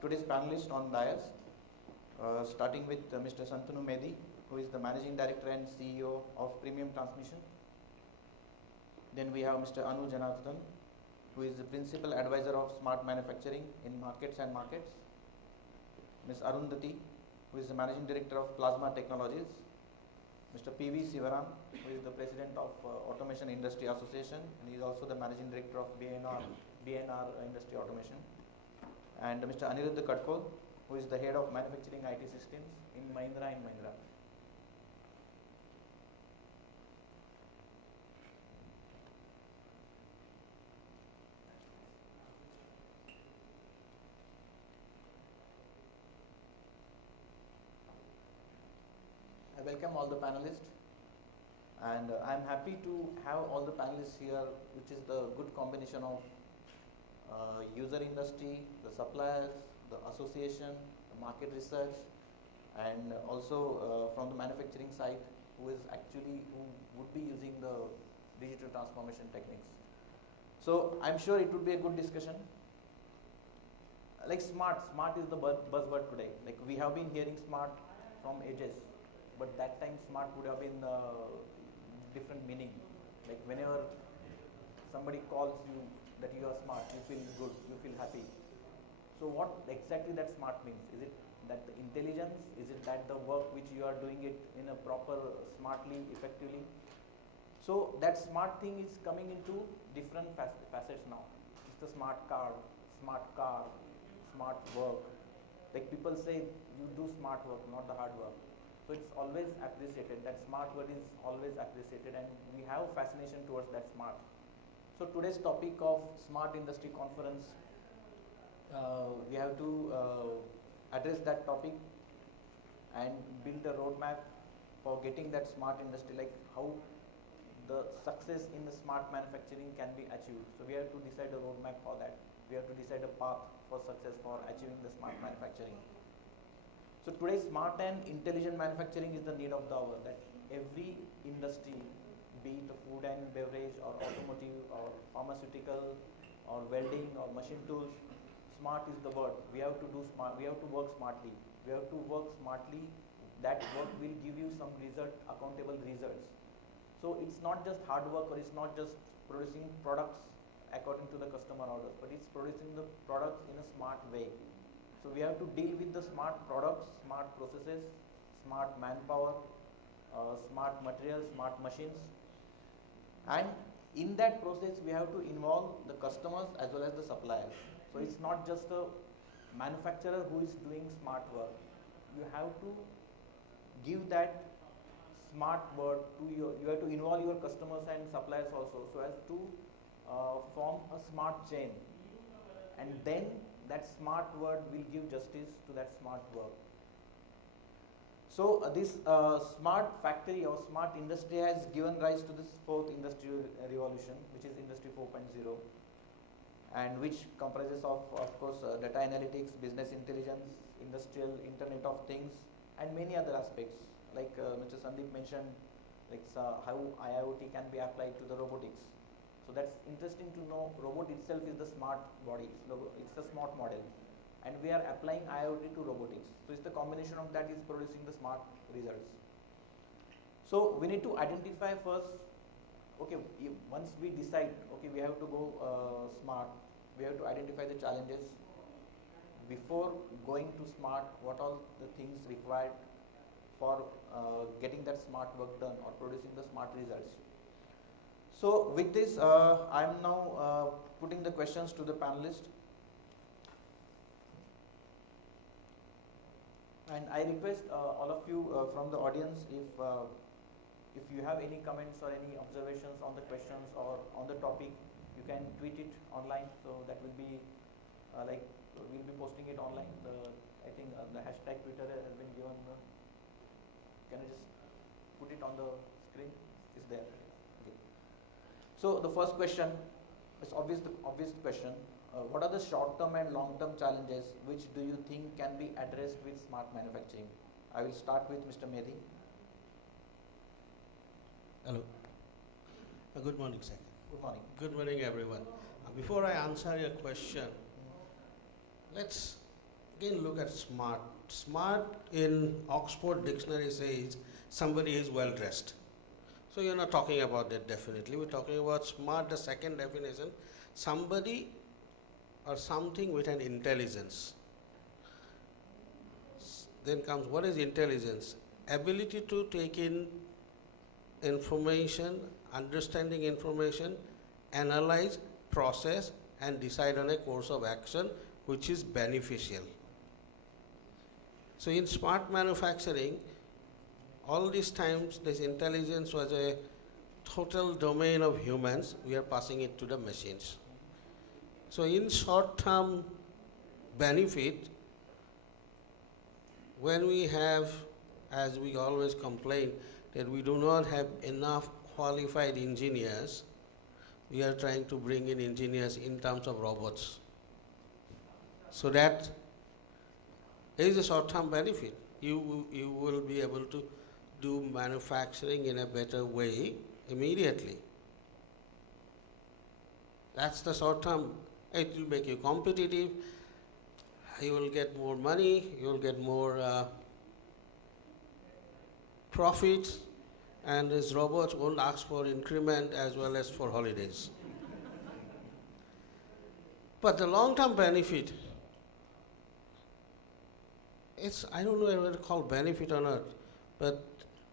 today's panelists on dais, starting with Mr. Santanu Medi, who is the Managing Director and CEO of Premium Transmission. Then we have Mr. Anu Janardhan, who is the Principal Advisor of Smart Manufacturing in Markets and Markets. Ms. Arundhati, who is the Managing Director of Plasma Technologies. Mr. P.V. Sivaram, who is the President of Automation Industry Association, and he is also the Managing Director of B&R Industry Automation. And Mr. Aniruddha Katkol, who is the Head of Manufacturing IT Systems in Mahindra & Mahindra. I welcome all the panelists, and I am happy to have all the panelists here, which is the good combination of user industry, the suppliers, the association, the market research, and also from the manufacturing side, who would be using the digital transformation techniques. So I'm sure it would be a good discussion. Like smart is the buzzword today. Like we have been hearing smart from ages, but that time smart would have been different meaning. Like whenever somebody calls you that you are smart, you feel good, you feel happy. So what exactly that smart means? Is it that the intelligence? Is it that the work which you are doing it in a proper, smartly, effectively? So that smart thing is coming into different facets now. It's the smart car, smart work. Like people say, you do smart work, not the hard work. So it's always appreciated. That smart word is always appreciated, and we have fascination towards that smart. So today's topic of Smart Industry Conference, we have to address that topic and build a roadmap for getting that smart industry, like how the success in the smart manufacturing can be achieved. So we have to decide a roadmap for that. We have to decide a path for success for achieving the smart manufacturing. So today smart and intelligent manufacturing is the need of the hour, that every industry, be it food and beverage or automotive or pharmaceutical or welding or machine tools, smart is the word. We have to do smart, we have to work smartly. We have to work smartly. That work will give you some result, accountable results. So it's not just hard work, or it's not just producing products according to the customer orders, but it's producing the products in a smart way. So we have to deal with the smart products, smart processes, smart manpower, smart materials, smart machines. And in that process, we have to involve the customers as well as the suppliers. So it's not just a manufacturer who is doing smart work. You have to give that smart word to you have to involve your customers and suppliers also, so as to form a smart chain. And then that smart word will give justice to that smart work. So this smart factory or smart industry has given rise to this fourth industrial revolution, which is Industry 4.0, and which comprises of course, data analytics, business intelligence, industrial Internet of Things, and many other aspects. Like Mr. Sandeep mentioned, like how IoT can be applied to the robotics. So that's interesting to know. Robot itself is the smart body. It's a smart model, and we are applying IoT to robotics. So it's the combination of that is producing the smart results. So we need to identify first. Okay, once we decide, okay, we have to go smart. We have to identify the challenges. Before going to smart, what all the things required for getting that smart work done or producing the smart results. So with this, I am now putting the questions to the panelists. And I request all of you from the audience, if you have any comments or any observations on the questions or on the topic, you can tweet it online. So that will be we'll be posting it online. I think the hashtag Twitter has been given. Can I just put it on the screen? It's there. Okay. So the first question is the obvious question. What are the short-term and long-term challenges which do you think can be addressed with smart manufacturing? I will start with Mr. Mehdi. Hello. Good morning, sir. Good morning. Good morning, everyone. Before I answer your question, let's again look at smart. Smart in Oxford Dictionary says somebody is well dressed. So you're not talking about that definitely. We're talking about smart, the second definition, somebody or something with an intelligence. Then comes what is intelligence? Ability to take in information, understanding information, analyze, process, and decide on a course of action which is beneficial. So in smart manufacturing, all these times this intelligence was a total domain of humans. We are passing it to the machines. So in short-term benefit, when we have, as we always complain, that we do not have enough qualified engineers, we are trying to bring in engineers in terms of robots. So that is a short-term benefit. You will be able to do manufacturing in a better way immediately. That's the short-term. It will make you competitive. You will get more money. You will get more profits. And these robots won't ask for increment as well as for holidays. But the long-term benefit, I don't know whether to call benefit or not, but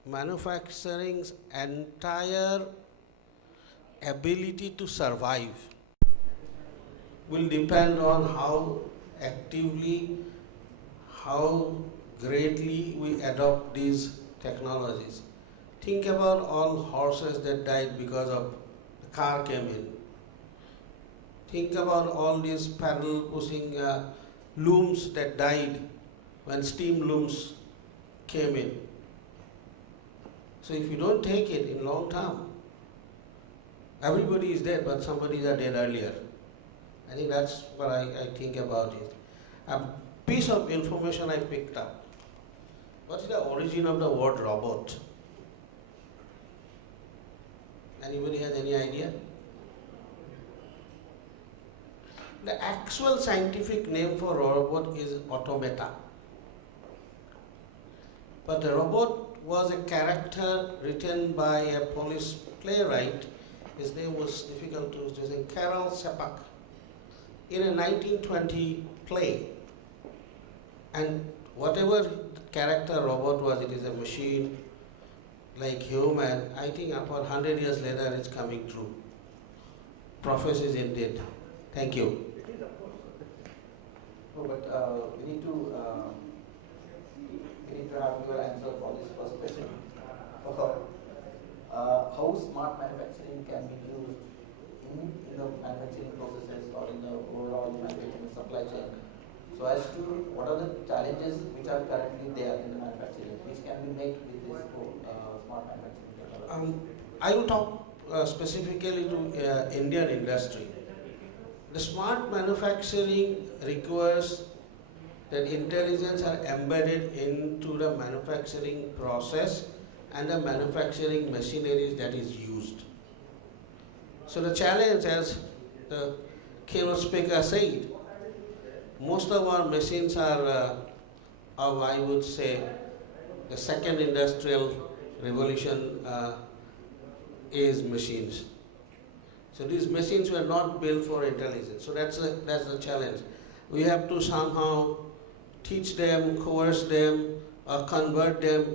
manufacturing's entire ability to survive will depend on how actively, how greatly we adopt these technologies. Think about all horses that died because of the car came in. Think about all these paddle pushing looms that died when steam looms came in. So if you don't take it in long term, everybody is dead, but somebody is dead earlier. I think that's what I think about it. A piece of information I picked up. What is the origin of the word robot? Anybody has any idea? The actual scientific name for robot is automata. But the robot was a character written by a Polish playwright. His name was difficult to say, Karol Čapek, in a 1920 play. And whatever character robot was, it is a machine like human. I think about 100 years later it's coming true. Prophecy is indeed. Thank you. No, but we need to have your answer for this first question. How smart manufacturing can be used in the manufacturing processes or in the overall manufacturing supply chain? So as to what are the challenges which are currently there in the manufacturing, which can be met with this smart manufacturing technology? I will talk specifically to Indian industry. The smart manufacturing requires that intelligence are embedded into the manufacturing process and the manufacturing machineries that is used. So the challenge, as the keynote speaker said, most of our machines are, I would say, the second industrial revolution is machines. So these machines were not built for intelligence. So that's the challenge. We have to somehow teach them, coerce them, or convert them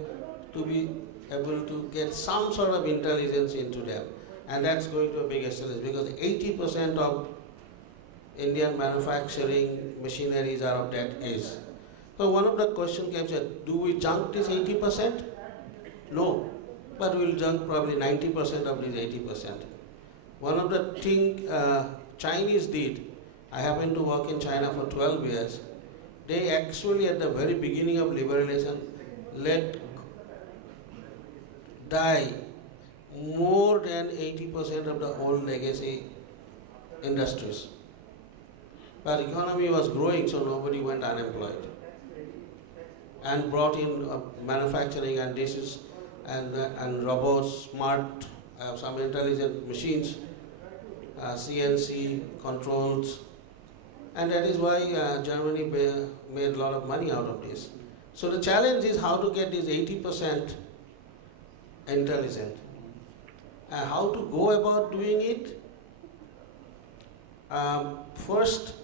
to be able to get some sort of intelligence into them. And that's going to be a big challenge because 80% of Indian manufacturing machineries are of that age. So one of the questions came said, do we junk this 80%? No, but we'll junk probably 90% of these 80%. One of the things Chinese did, I happened to work in China for 12 years, they actually at the very beginning of liberalization let die more than 80% of the old legacy industries. But economy was growing, so nobody went unemployed. And brought in manufacturing and dishes and robots, smart, some intelligent machines, CNC controls, and that is why Germany made a lot of money out of this. So the challenge is how to get this 80% intelligent. And how to go about doing it? First,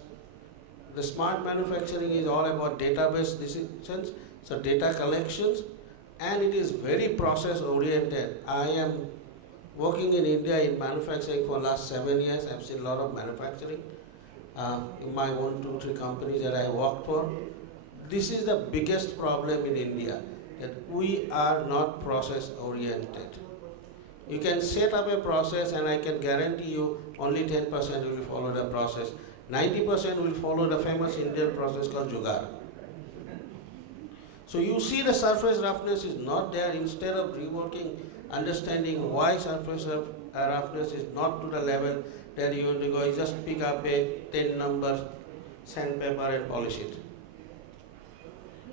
the smart manufacturing is all about database decisions, so data collections, and it is very process oriented. I am working in India in manufacturing for last 7 years. I've seen a lot of manufacturing in my own 2-3 companies that I work for. This is the biggest problem in India, that we are not process oriented. You can set up a process and I can guarantee you only 10% will follow the process. 90% will follow the famous Indian process called Jugaad. So you see the surface roughness is not there. Instead of reworking, understanding why surface roughness is not to the level that you want to go, you just pick up a 10 number sandpaper and polish it.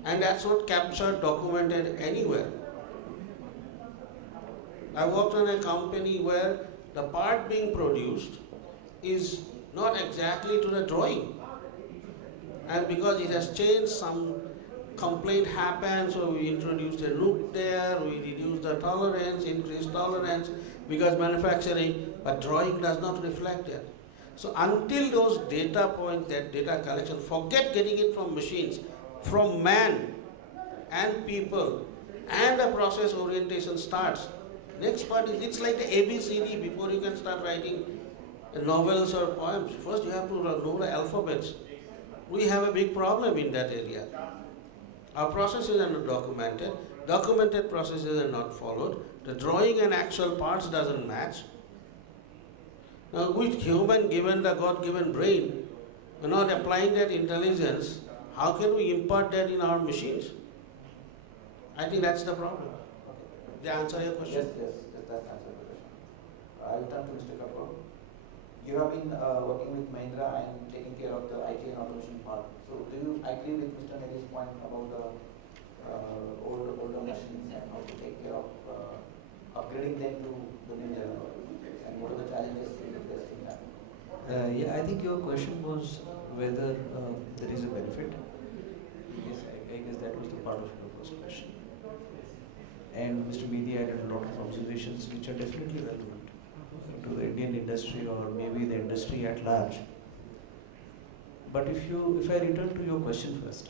And that's not captured, documented anywhere. I worked on a company where the part being produced is not exactly to the drawing. And because it has changed, some complaint happened, so we introduced a loop there, we reduced the tolerance, increased tolerance, because manufacturing, but drawing does not reflect it. So until those data points, that data collection, forget getting it from machines, from man and people, and the process orientation starts. Next part is, it's like the ABCD before you can start writing novels or poems. First you have to know the alphabets. We have a big problem in that area. Our processes are not documented. Documented processes are not followed. The drawing and actual parts doesn't match. Now with human, given the God-given brain, we're not applying that intelligence, how can we impart that in our machines? I think that's the problem. Did I answer your question? Yes, that answers the question. I will turn to Mr. Kapoor. You have been working with Mahindra and taking care of the IT and automation part. So do you agree with Mr. Nedi's point about the older machines and how to take care of upgrading them to the new level? And what are the challenges you face in that? Yeah, I think your question was whether there is a benefit. Yes, I guess that was the part of your first question. And Mr. Mehdi added a lot of observations which are definitely relevant to the Indian industry or maybe the industry at large. But if I return to your question first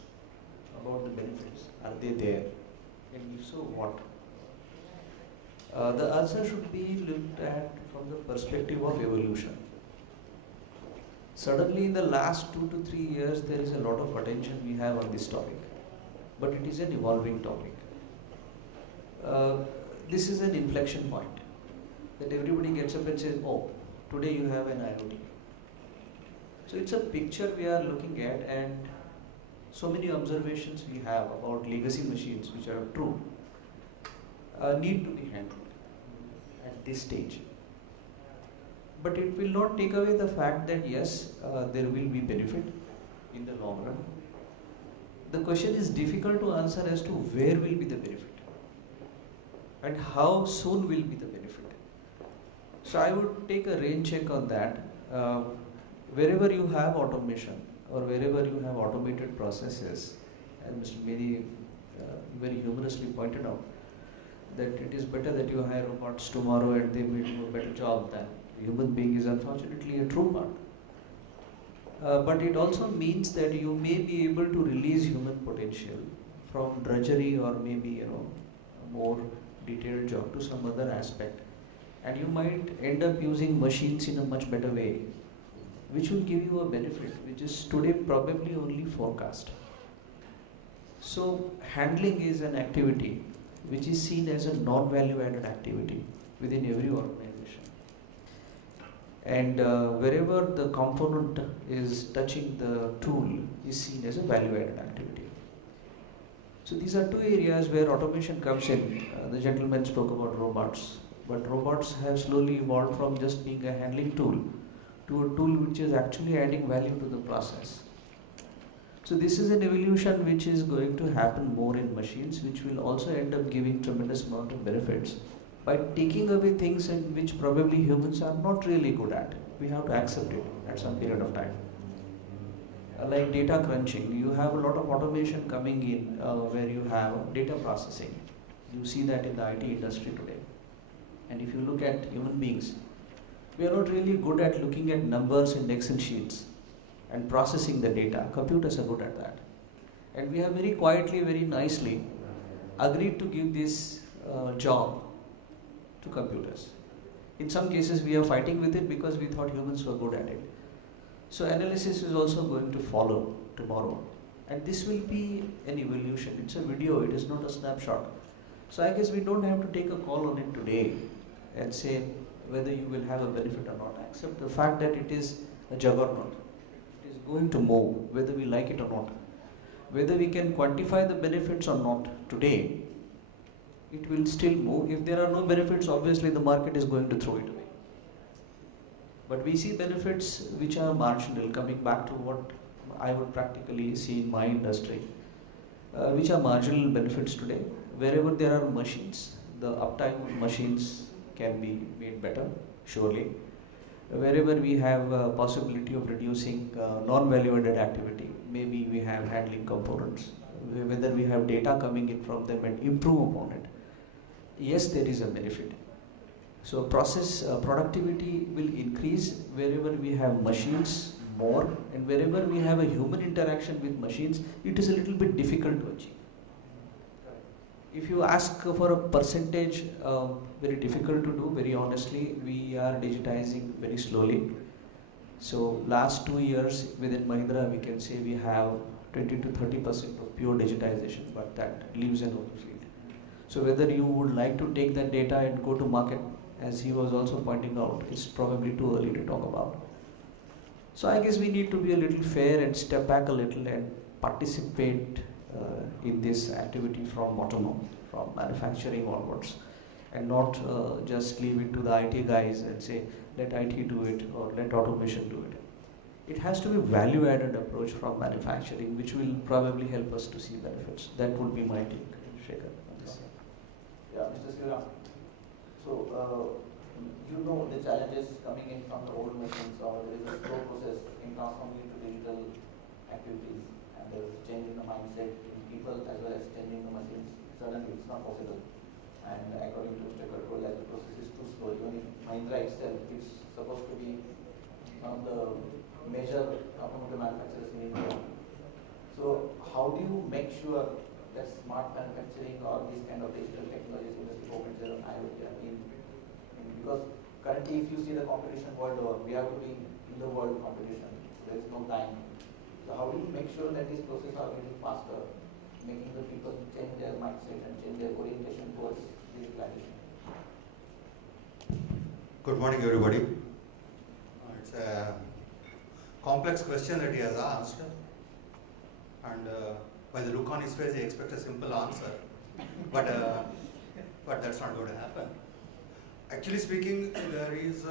about the benefits, are they there? And if so, what? The answer should be looked at from the perspective of evolution. Suddenly in the last 2 to 3 years, there is a lot of attention we have on this topic. But it is an evolving topic. This is an inflection point that everybody gets up and says, oh, today you have an IoT. So it's a picture we are looking at, and so many observations we have about legacy machines which are true need to be handled at this stage. But it will not take away the fact that yes, there will be benefit in the long run. The question is difficult to answer as to where will be the benefit and how soon will be the benefit. So I would take a rain check on that. Wherever you have automation or wherever you have automated processes, and Mr. Mehdi very humorously pointed out that it is better that you hire robots tomorrow and they will do a better job than a human being is unfortunately a true part. But it also means that you may be able to release human potential from drudgery or maybe a more detailed job to some other aspect, and you might end up using machines in a much better way, which will give you a benefit which is today probably only forecast. So handling is an activity which is seen as a non-value added activity within every organization, and wherever the component is touching the tool is seen as a value added activity. So these are two areas where automation comes in. The gentleman spoke about robots, but robots have slowly evolved from just being a handling tool to a tool which is actually adding value to the process. So this is an evolution which is going to happen more in machines, which will also end up giving tremendous amount of benefits by taking away things in which probably humans are not really good at. We have to accept it at some period of time. like data crunching. You have a lot of automation coming in where you have data processing. You see that in the IT industry today. And if you look at human beings, we are not really good at looking at numbers in Excel sheets and processing the data. Computers are good at that. And we have very quietly, very nicely agreed to give this job to computers. In some cases, we are fighting with it because we thought humans were good at it. So analysis is also going to follow tomorrow. And this will be an evolution. It's a video, it is not a snapshot. So I guess we don't have to take a call on it today and say whether you will have a benefit or not. Accept the fact that it is a juggernaut. It is going to move, whether we like it or not. Whether we can quantify the benefits or not today, it will still move. If there are no benefits, obviously the market is going to throw it away. But we see benefits which are marginal, coming back to what I would practically see in my industry, which are marginal benefits today. Wherever there are machines, the uptime of machines can be made better, surely. Wherever we have a possibility of reducing non-value added activity, maybe we have handling components, whether we have data coming in from them and improve upon it. Yes, there is a benefit. So process productivity will increase wherever we have machines more, and wherever we have a human interaction with machines, it is a little bit difficult to achieve. If you ask for a percentage, very difficult to do, very honestly. We are digitizing very slowly. So last 2 years within Mahindra, we can say we have 20 to 30% of pure digitization, but that leaves an open field. So whether you would like to take that data and go to market, as he was also pointing out, is probably too early to talk about. So I guess we need to be a little fair and step back a little and participate in this activity from bottom up, from manufacturing onwards, and not just leave it to the IT guys and say, let IT do it or let automation do it. It has to be value added approach from manufacturing, which will probably help us to see benefits. That would be my take, Shekhar, on this. Yeah, Mr. Sriram. So, you know the challenges coming in from the old machines, or there is a slow process in transforming to digital activities, and there is a change in the mindset in people as well as changing the machines. Suddenly, it's not possible. And according to Mr. Katrol, as the process is too slow, even in Mahindra itself, it's supposed to be one of the major automotive manufacturers in India. So, how do you make sure that smart manufacturing or these kind of digital technologies, Industry 4.0, IoT, because currently if you see the competition world over, we have to be in the world competition. There is no time. So how do you make sure that these processes are getting faster, making the people change their mindset and change their orientation towards digitalization? Good morning, everybody. It's a complex question that he has asked, and by the look on his face, he expects a simple answer, but that's not going to happen. Actually speaking, there is,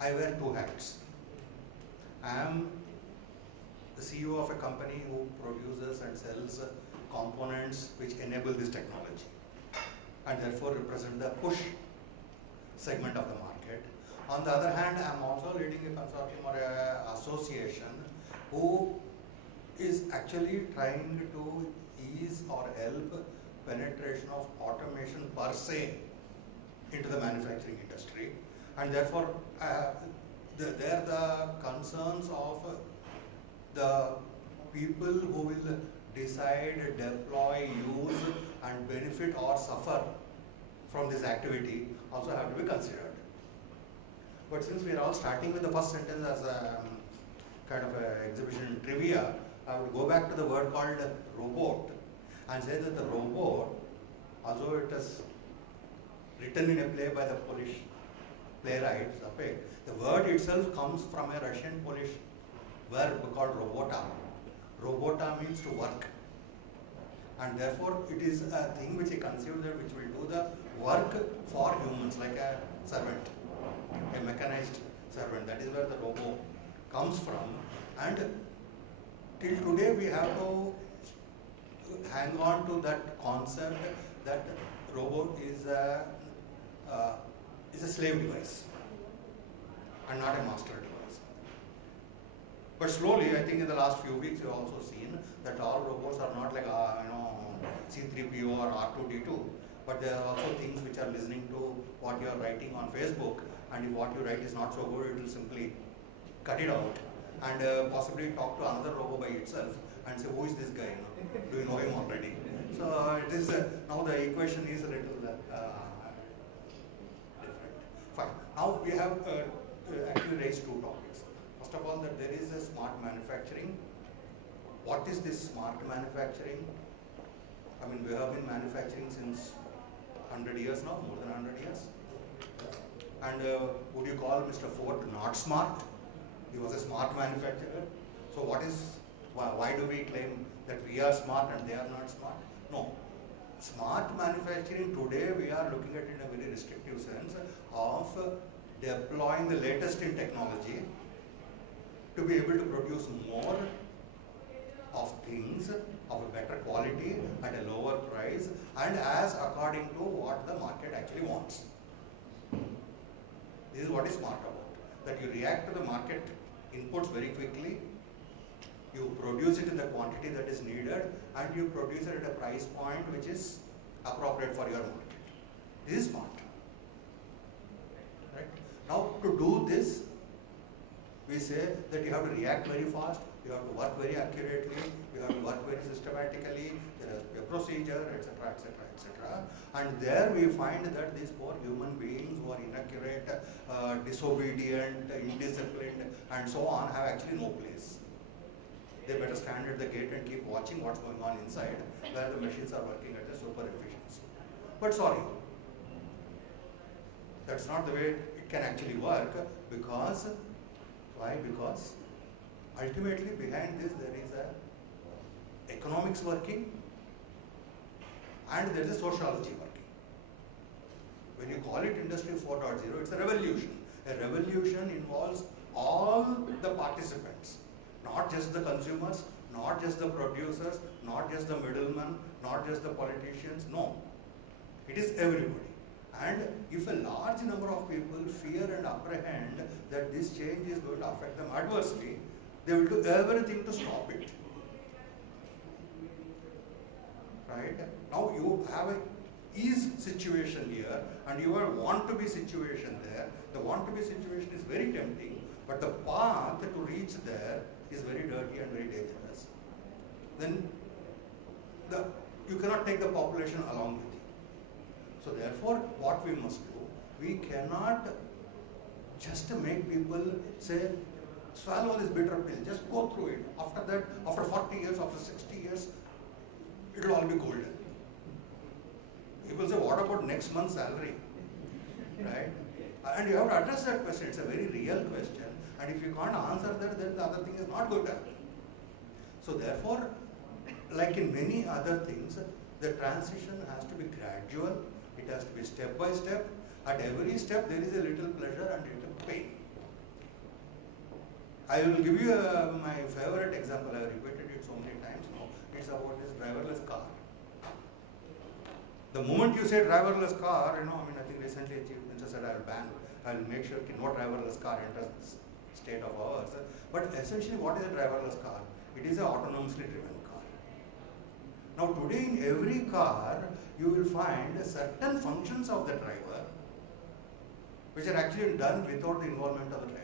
I wear two hats. I am the CEO of a company who produces and sells components which enable this technology, and therefore represent the push segment of the market. On the other hand, I am also leading a consortium or an association who is actually trying to ease or help penetration of automation per se into the manufacturing industry, and therefore there the concerns of the people who will decide, deploy, use and benefit or suffer from this activity also have to be considered. But since we are all starting with the first sentence as a kind of a exhibition trivia, I would go back to the word called robot and say that the robot, although it is written in a play by the Polish playwright Zapek, the word itself comes from a Russian-Polish verb called robota. Robota means to work, and therefore it is a thing which he conceived that which will do the work for humans, like a servant, a mechanized servant. That is where the robot comes from, and till today we have to hang on to that concept that robot is a slave device and not a master device. But slowly, I think in the last few weeks, you've also seen that all robots are not like, C3PO or R2D2, but there are also things which are listening to what you are writing on Facebook, and if what you write is not so good, it will simply cut it out and possibly talk to another robot by itself and say, who is this guy? Do you know him already? So it is now the equation is a little different. Fine. Now we have actually raised two topics. First of all, that there is a smart manufacturing. What is this smart manufacturing? I mean, we have been manufacturing since 100 years now, more than 100 years. And would you call Mr. Ford not smart? He was a smart manufacturer. So why do we claim that we are smart and they are not smart? No. Smart manufacturing today, we are looking at it in a very restrictive sense of deploying the latest in technology to be able to produce more of things of a better quality at a lower price and as according to what the market actually wants. This is what is smart about. That you react to the market inputs very quickly, you produce it in the quantity that is needed, and you produce it at a price point which is appropriate for your market. This is smart. Right? Now to do this, we say that you have to react very fast, you have to work very accurately, you have to work very systematically, there has to be a procedure, etc., etc., etc. And there we find that these poor human beings who are inaccurate, disobedient, indisciplined, and so on have actually no place. They better stand at the gate and keep watching what's going on inside, where the machines are working at a super efficiency. But sorry, that's not the way it can actually work, because, why? Because ultimately behind this there is a economics working and there is a sociology working. When you call it Industry 4.0, it's a revolution. A revolution involves all the participants, not just the consumers, not just the producers, not just the middlemen, not just the politicians, no. It is everybody. And if a large number of people fear and apprehend that this change is going to affect them adversely, they will do everything to stop it. Right? Now you have a is situation here and you are want to be situation there. The want to be situation is very tempting, but the path to reach there is very dirty and very dangerous. Then you cannot take the population along with you. So therefore, what we must do, we cannot just make people say, swallow this bitter pill, just go through it. After that, after 40 years, after 60 years, it will all be golden. People say, what about next month's salary? Right? And you have to address that question. It's a very real question. And if you can't answer that, then the other thing is not going to happen. So therefore, like in many other things, the transition has to be gradual. It has to be step by step. At every step, there is a little pleasure and a little pain. I will give you my favorite example. I have repeated it so many times now. It's about this driverless car. The moment you say driverless car, I think recently Chief Minister said I will make sure no driverless car enters this state of ours. But essentially, what is a driverless car? It is an autonomously driven car. Now today in every car, you will find certain functions of the driver which are actually done without the involvement of the driver.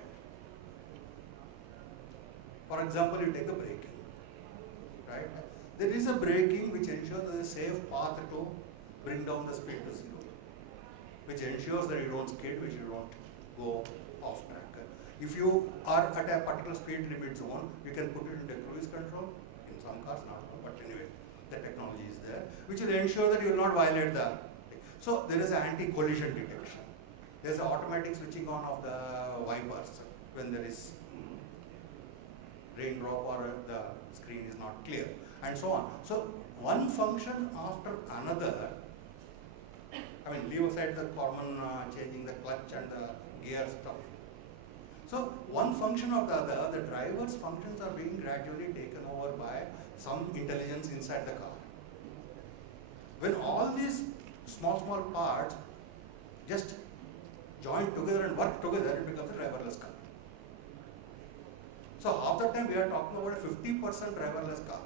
For example, you take the braking, right? There is a braking which ensures there is a safe path to bring down the speed to zero, which ensures that you don't skid, which you don't go off track. If you are at a particular speed limit zone, you can put it into cruise control. In some cars, not all, but anyway, the technology is there, which will ensure that you will not violate the. So there is an anti-collision detection. There is an automatic switching on of the wipers when there is raindrop or the screen is not clear, and so on. So one function after another. I mean, leave aside the common changing the clutch and the gear stuff. So one function or the other, the driver's functions are being gradually taken over by some intelligence inside the car. When all these small parts just join together and work together, it becomes a driverless car. So half the time we are talking about a 50% driverless car.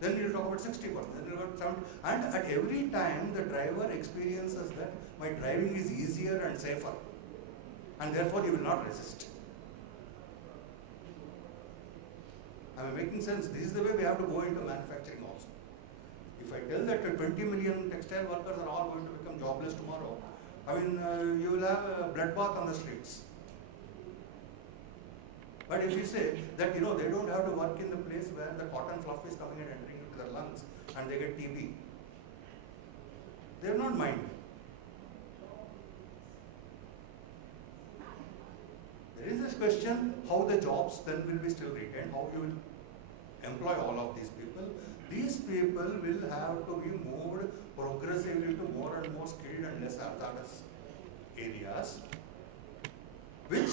Then you'll talk about 60%, then you'll talk about 70%. And at every time the driver experiences that my driving is easier and safer. And therefore he will not resist. Am I making sense? This is the way we have to go into manufacturing also. If I tell that 20 million textile workers are all going to become jobless tomorrow, I mean, you will have a bloodbath on the streets. But if you say that, they don't have to work in the place where the cotton fluff is coming and entering into their lungs and they get TB, they are not mind. There is this question how the jobs then will be still retained, how you will employ all of these people. These people will have to be moved progressively to more and more skilled and less hazardous areas, which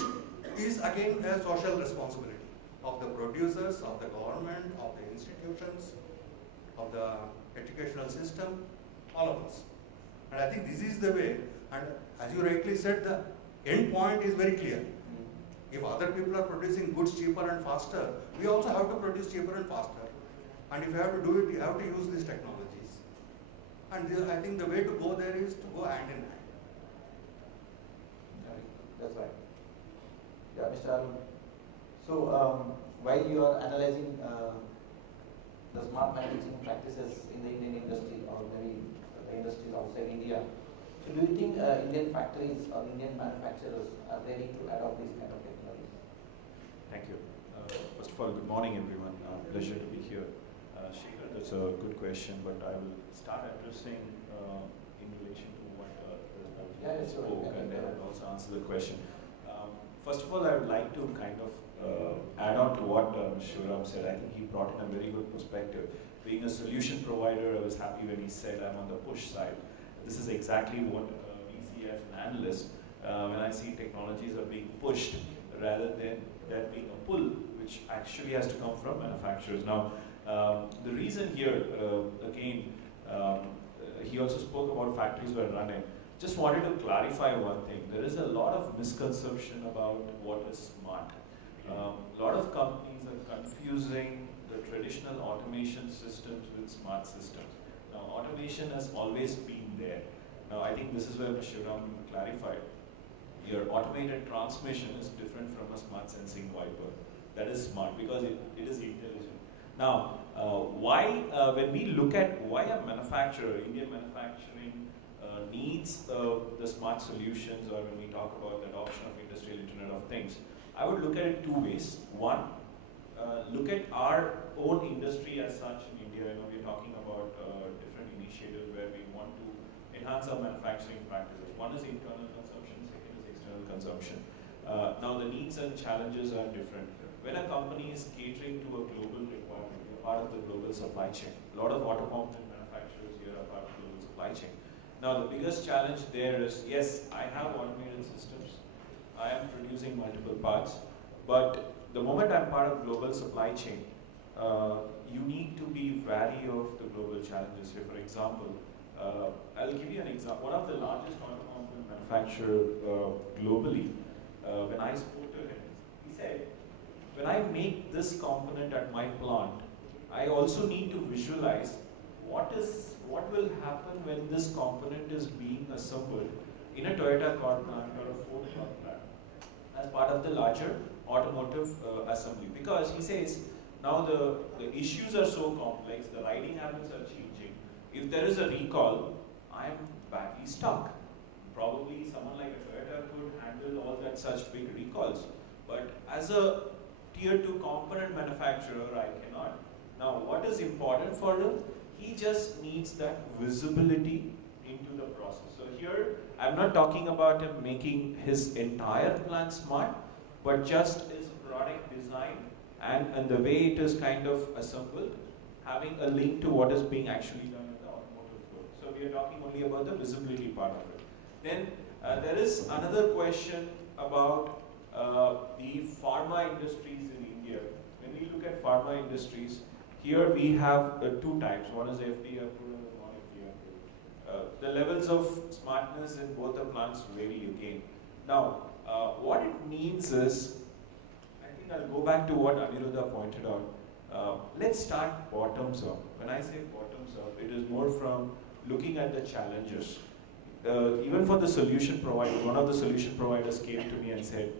is again a social responsibility of the producers, of the government, of the institutions, of the educational system, all of us. And I think this is the way, and as you rightly said, the end point is very clear. If other people are producing goods cheaper and faster, we also have to produce cheaper and faster. And if you have to do it, you have to use these technologies. And I think the way to go there is to go hand in hand. That's right. Yeah, Mr. Arun. So, while you are analyzing the smart manufacturing practices in the Indian industry or maybe the industries outside India, so do you think Indian factories or Indian manufacturers are ready to adopt these kind of technologies? Thank you. First of all, good morning, everyone. Pleasure to be here. Shekhar, that's a good question, but I will start addressing in relation to what spoke, and then I'll also answer the question. First of all, I would like to kind of add on to what Shivram said. I think he brought in a very good perspective. Being a solution provider, I was happy when he said I'm on the push side. This is exactly what we see as an analyst when I see technologies are being pushed rather than that being a pull, which actually has to come from manufacturers. Now, the reason here, again, he also spoke about factories were running. Just wanted to clarify one thing. There is a lot of misconception about what is smart. A lot of companies are confusing the traditional automation systems with smart systems. Now, automation has always been there. Now, I think this is where Shivram clarified. Your automated transmission is different from a smart sensing wiper. That is smart because it is intelligent. Now, when we look at why a manufacturer, Indian manufacturing, needs the smart solutions, or when we talk about the adoption of industrial Internet of Things, I would look at it two ways. One, look at our own industry as such in India. We're talking about different initiatives where we want to enhance our manufacturing practices. One is internal consumption, second is external consumption. Now the needs and challenges are different. When a company is catering to a global requirement, you're part of the global supply chain. A lot of auto component manufacturers here are part of the global supply chain. Now the biggest challenge there is, yes, I have automated systems. I am producing multiple parts, but the moment I'm part of global supply chain, you need to be wary of the global challenges. Here, for example, I'll give you an example. One of the largest auto component manufacturer globally, when I spoke to him, he said, when I make this component at my plant, I also need to visualize what will happen when this component is being assembled in a Toyota car plant or a Ford car plant as part of the larger automotive assembly. Because he says, now the issues are so complex, the riding habits are changing. If there is a recall, I'm badly stuck. Probably someone like a Toyota could handle all that such big recalls. But as a tier 2 component manufacturer, I cannot. Now, what is important for him? He just needs that visibility into the process. So here, I'm not talking about him making his entire plant smart, but just his product design and the way it is kind of assembled, having a link to what is being actually done in the automotive flow. So we are talking only about the visibility part of it. Then there is another question about the pharma industries in India. When we look at pharma industries, here we have two types. One is FDA approved and non-FDA approved. The levels of smartness in both the plants vary again. Now, what it means is, I think I'll go back to what Aniruddha pointed out. Let's start bottoms up. When I say bottoms up, it is more from looking at the challenges. Even for the solution providers, one of the solution providers came to me and said,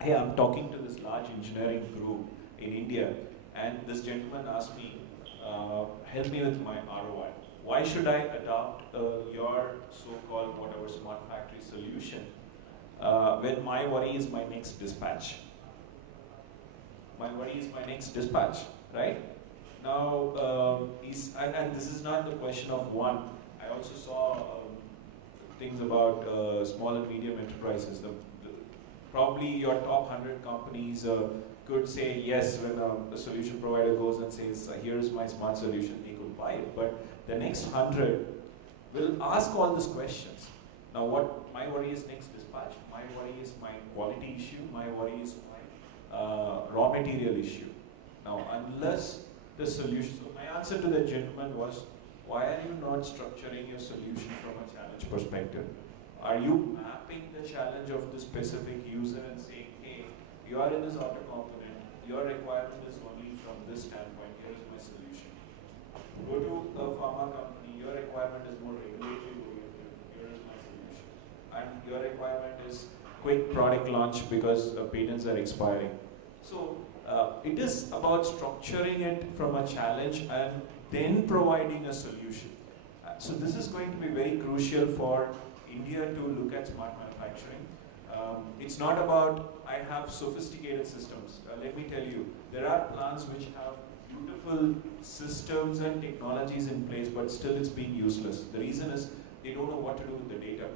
hey, I'm talking to this large engineering group in India, and this gentleman asked me, help me with my ROI. Why should I adopt your so-called whatever smart factory solution when my worry is my next dispatch? My worry is my next dispatch, right? Now, and this is not the question of one. I also saw things about small and medium enterprises. Probably your top 100 companies could say yes when a solution provider goes and says, here's my smart solution, they could buy it. But the next 100 will ask all these questions. Now what my worry is next dispatch, my worry is my quality issue, my worry is my raw material issue. Now unless the solution, so my answer to the gentleman was, why are you not structuring your solution from a challenge perspective? Are you mapping the challenge of the specific user and saying, hey, you are in this auto component, your requirement is only from this standpoint, here is my solution. Go to a pharma company, your requirement is more regulatory oriented, here is my solution. And your requirement is quick product launch because patents are expiring. So it is about structuring it from a challenge and then providing a solution. So this is going to be very crucial for India to look at smart manufacturing. It's not about, I have sophisticated systems. Let me tell you, there are plants which have beautiful systems and technologies in place, but still it's being useless. The reason is they don't know what to do with the data.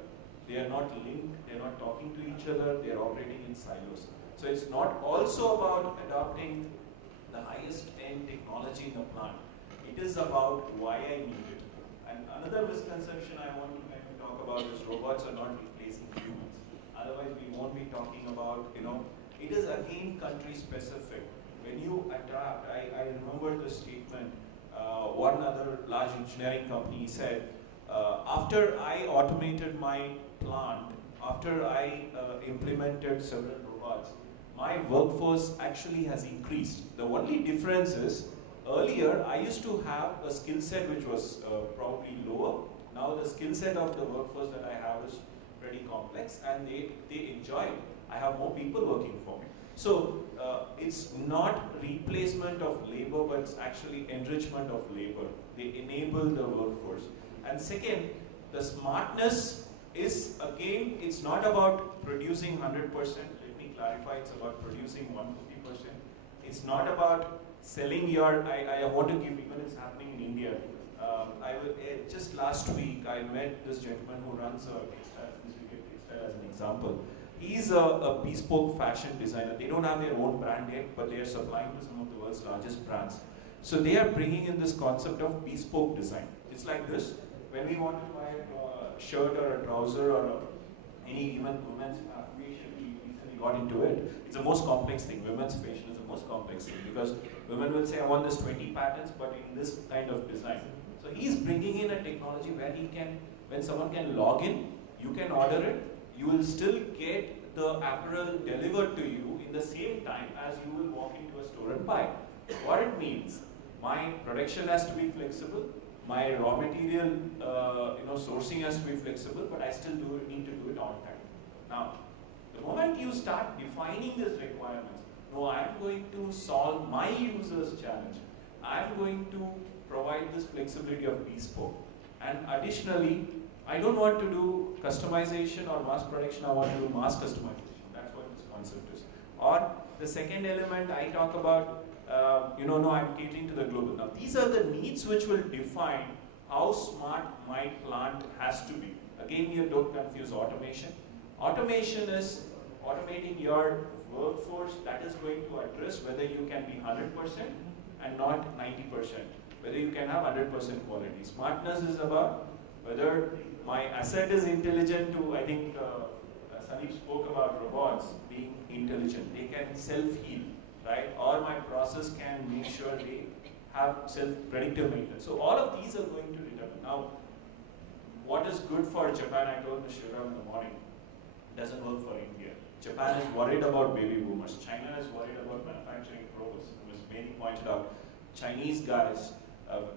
They are not linked, they're not talking to each other, they're operating in silos. So it's not also about adopting the highest end technology in the plant. It is about why I need it. And another misconception I want to kind of talk about is robots are not replacing humans. Otherwise we won't be talking about, it is again country specific. When you adapt, I remember the statement, one other large engineering company said, after I automated my plant, after I implemented several robots, my workforce actually has increased. The only difference is, earlier I used to have a skill set which was probably lower. Now the skill set of the workforce that I have is pretty complex and they enjoy it. I have more people working for me. So it's not replacement of labor, but it's actually enrichment of labor. They enable the workforce. And second, the smartness is, again, it's not about producing 100%. Let me clarify, it's about producing 150%. It's not about selling your, I want to give, even it's happening in India. Just last week, I met this gentleman who runs a textile, as an example. He's a bespoke fashion designer. They don't have their own brand yet, but they are supplying to some of the world's largest brands. So they are bringing in this concept of bespoke design. It's like this. When we want to buy a shirt or a trouser or any even women's fashion, we recently got into it. It's the most complex thing. Women's fashion is the most complex thing because women will say, I want this 20 patterns, but in this kind of design. So he's bringing in a technology where he can, when someone can log in, you can order it, you will still get the apparel delivered to you in the same time as you will walk into a store and buy. What it means, my production has to be flexible, my raw material sourcing has to be flexible, but I still need to do it on time. Now, the moment you start defining these requirements, no, I am going to solve my user's challenge. I am going to provide this flexibility of bespoke. And additionally, I don't want to do customization or mass production, I want to do mass customization. That's what this concept is. Or the second element I talk about, no, I'm catering to the global. Now, these are the needs which will define how smart my plant has to be. Again, here don't confuse automation. Automation is automating your workforce that is going to address whether you can be 100% and not 90%. Whether you can have 100% quality. Smartness is about whether my asset is intelligent to, I think Sandeep spoke about robots being intelligent. They can self-heal, right? Or my process can make sure they have self-predictive maintenance. So all of these are going to determine. Now, what is good for Japan, I told Mr. Shiram in the morning. doesn't work for India. Japan is worried about baby boomers. China is worried about manufacturing progress. As Many pointed out, Chinese guys,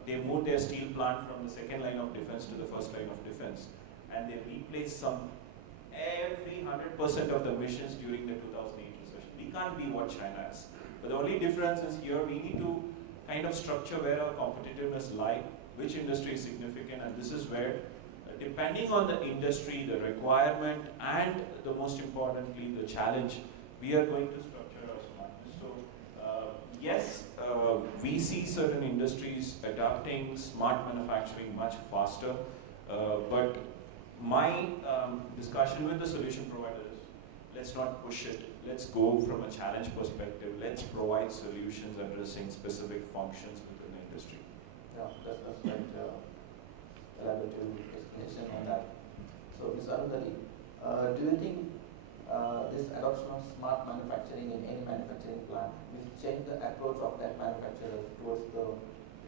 they moved their steel plant from the second line of defense to the first line of defense, and they replaced every 100% of the missions during the 2008 recession. We can't be what China is. But the only difference is here we need to kind of structure where our competitiveness lie, which industry is significant, and this is where, depending on the industry, the requirement, and the most importantly, the challenge, we are going to structure our smartness. So, yes, we see certain industries adopting smart manufacturing much faster, but my discussion with the solution provider is, let's not push it. Let's go from a challenge perspective. Let's provide solutions addressing specific functions within the industry. Yeah, that's quite elaborative explanation on that. So, Ms. Arundhati, do you think this adoption of smart manufacturing in any manufacturing plant will change the approach of that manufacturer towards the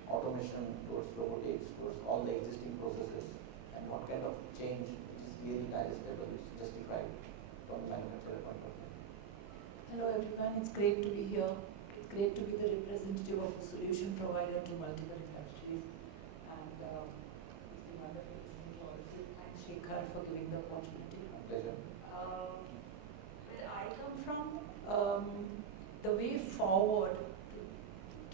automation, towards robotics, towards all the existing processes? And what kind of change which is really digestible, which is justified from the manufacturer point of view? Hello everyone, it's great to be here. It's great to be the representative of a solution provider to multiple industries. And it's been wonderful listening to all of you. Thanks Shekhar for giving the opportunity. My pleasure. Where I come from, the way forward to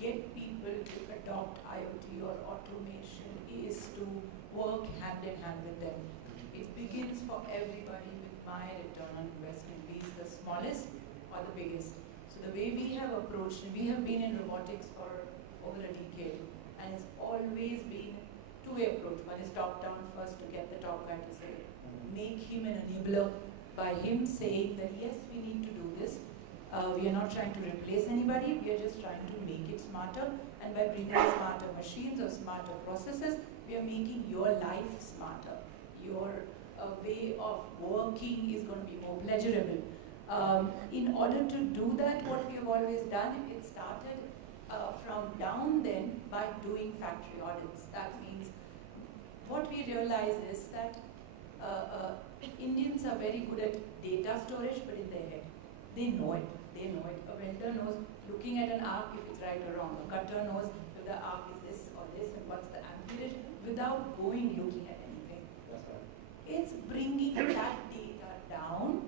get people to adopt IoT or automation is to work hand in hand with them. It begins for everybody with my return on investment, be it the smallest or the biggest. So the way we have approached, and we have been in robotics for over a decade, and it's always been two-way approach. One is top-down first to get the top guy to say, make him an enabler by him saying that yes, we need to do this. We are not trying to replace anybody, we are just trying to make it smarter, and by bringing smarter machines or smarter processes, we are making your life smarter. Your way of working is going to be more pleasurable. In order to do that, what we have always done, it started from down then by doing factory audits. That means what we realize is that Indians are very good at data storage, but in their head. They know it. They know it. A welder knows, looking at an arc, if it's right or wrong. A cutter knows if the arc is this or this and what's the amperage without going looking at anything. That's right. It's bringing that data down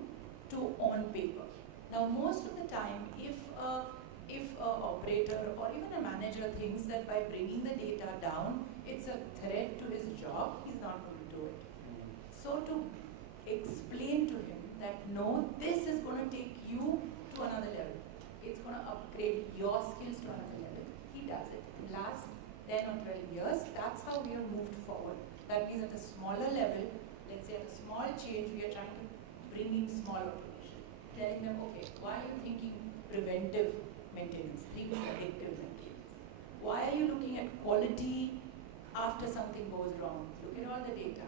to on paper. Now, most of the time, if an operator or even a manager thinks that by bringing the data down, it's a threat to his job, he's not going to do it. So to explain to him that no, this is going to take you to another level. It's going to upgrade your skills to another level. He does it. In the last 10 or 12 years, that's how we have moved forward. That means at a smaller level, let's say at a small change, we are trying to bring in small automation. Telling them, okay, why are you thinking preventive maintenance, predictive maintenance? Why are you looking at quality after something goes wrong? Look at all the data,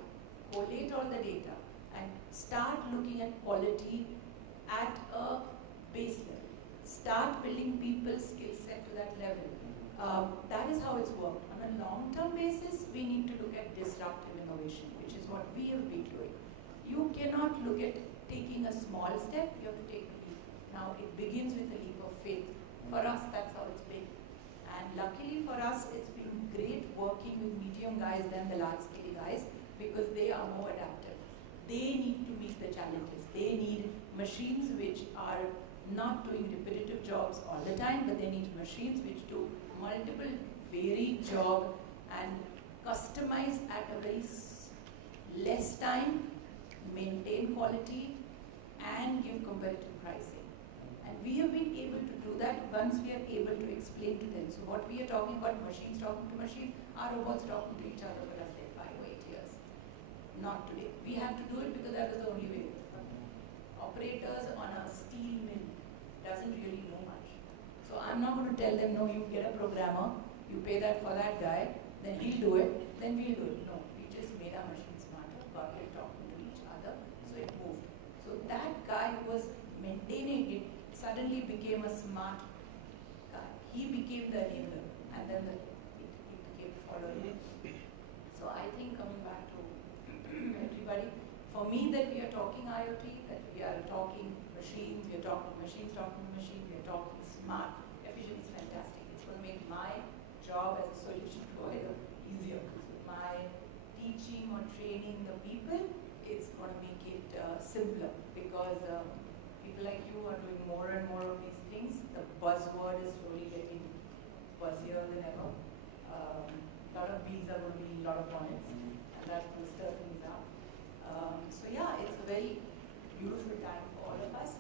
collate all the data, and start looking at quality at a base level. Start building people's skill set to that level. That is how it's worked. On a long-term basis, we need to look at disruptive innovation, which is what we have been doing. You cannot look at taking a small step, you have to take a leap. Now, it begins with a leap of faith. For us, that's how it's been. And luckily for us, it's been great working with medium guys than the large scale guys because they are more adaptive. They need to meet the challenges. They need machines which are not doing repetitive jobs all the time, but they need machines which do multiple varied job and customized at a very less time, maintain quality, and give competitive pricing. And we have been able to do that once we are able to explain to them. So what we are talking about, machines talking to machines, our robots talking to each other for us like 5 or 8 years. Not today. We have to do it because that was the only way. Operators on a steel mill doesn't really know much. So I'm not going to tell them, no, you get a programmer, you pay that for that guy, then he'll do it, then we'll do it. No, we just made our machine smarter, got it talking to each other, so it moved. So that guy who was maintaining it suddenly became a smart guy. He became the enabler, and then it became following. So I think coming back to everybody, for me that we are talking IoT, that we are talking machines, we are talking machines talking to machines, we are talking smart, efficient is fantastic. It's going to make my job as a solution provider easier. My teaching or training the people, it's going to make it simpler, because people like you are doing more and more of these things. The buzzword is slowly getting buzzier than ever. A lot of bees are going to be in a lot of bonnets, and that's going to stir things up. So yeah, it's a very beautiful time for all of us.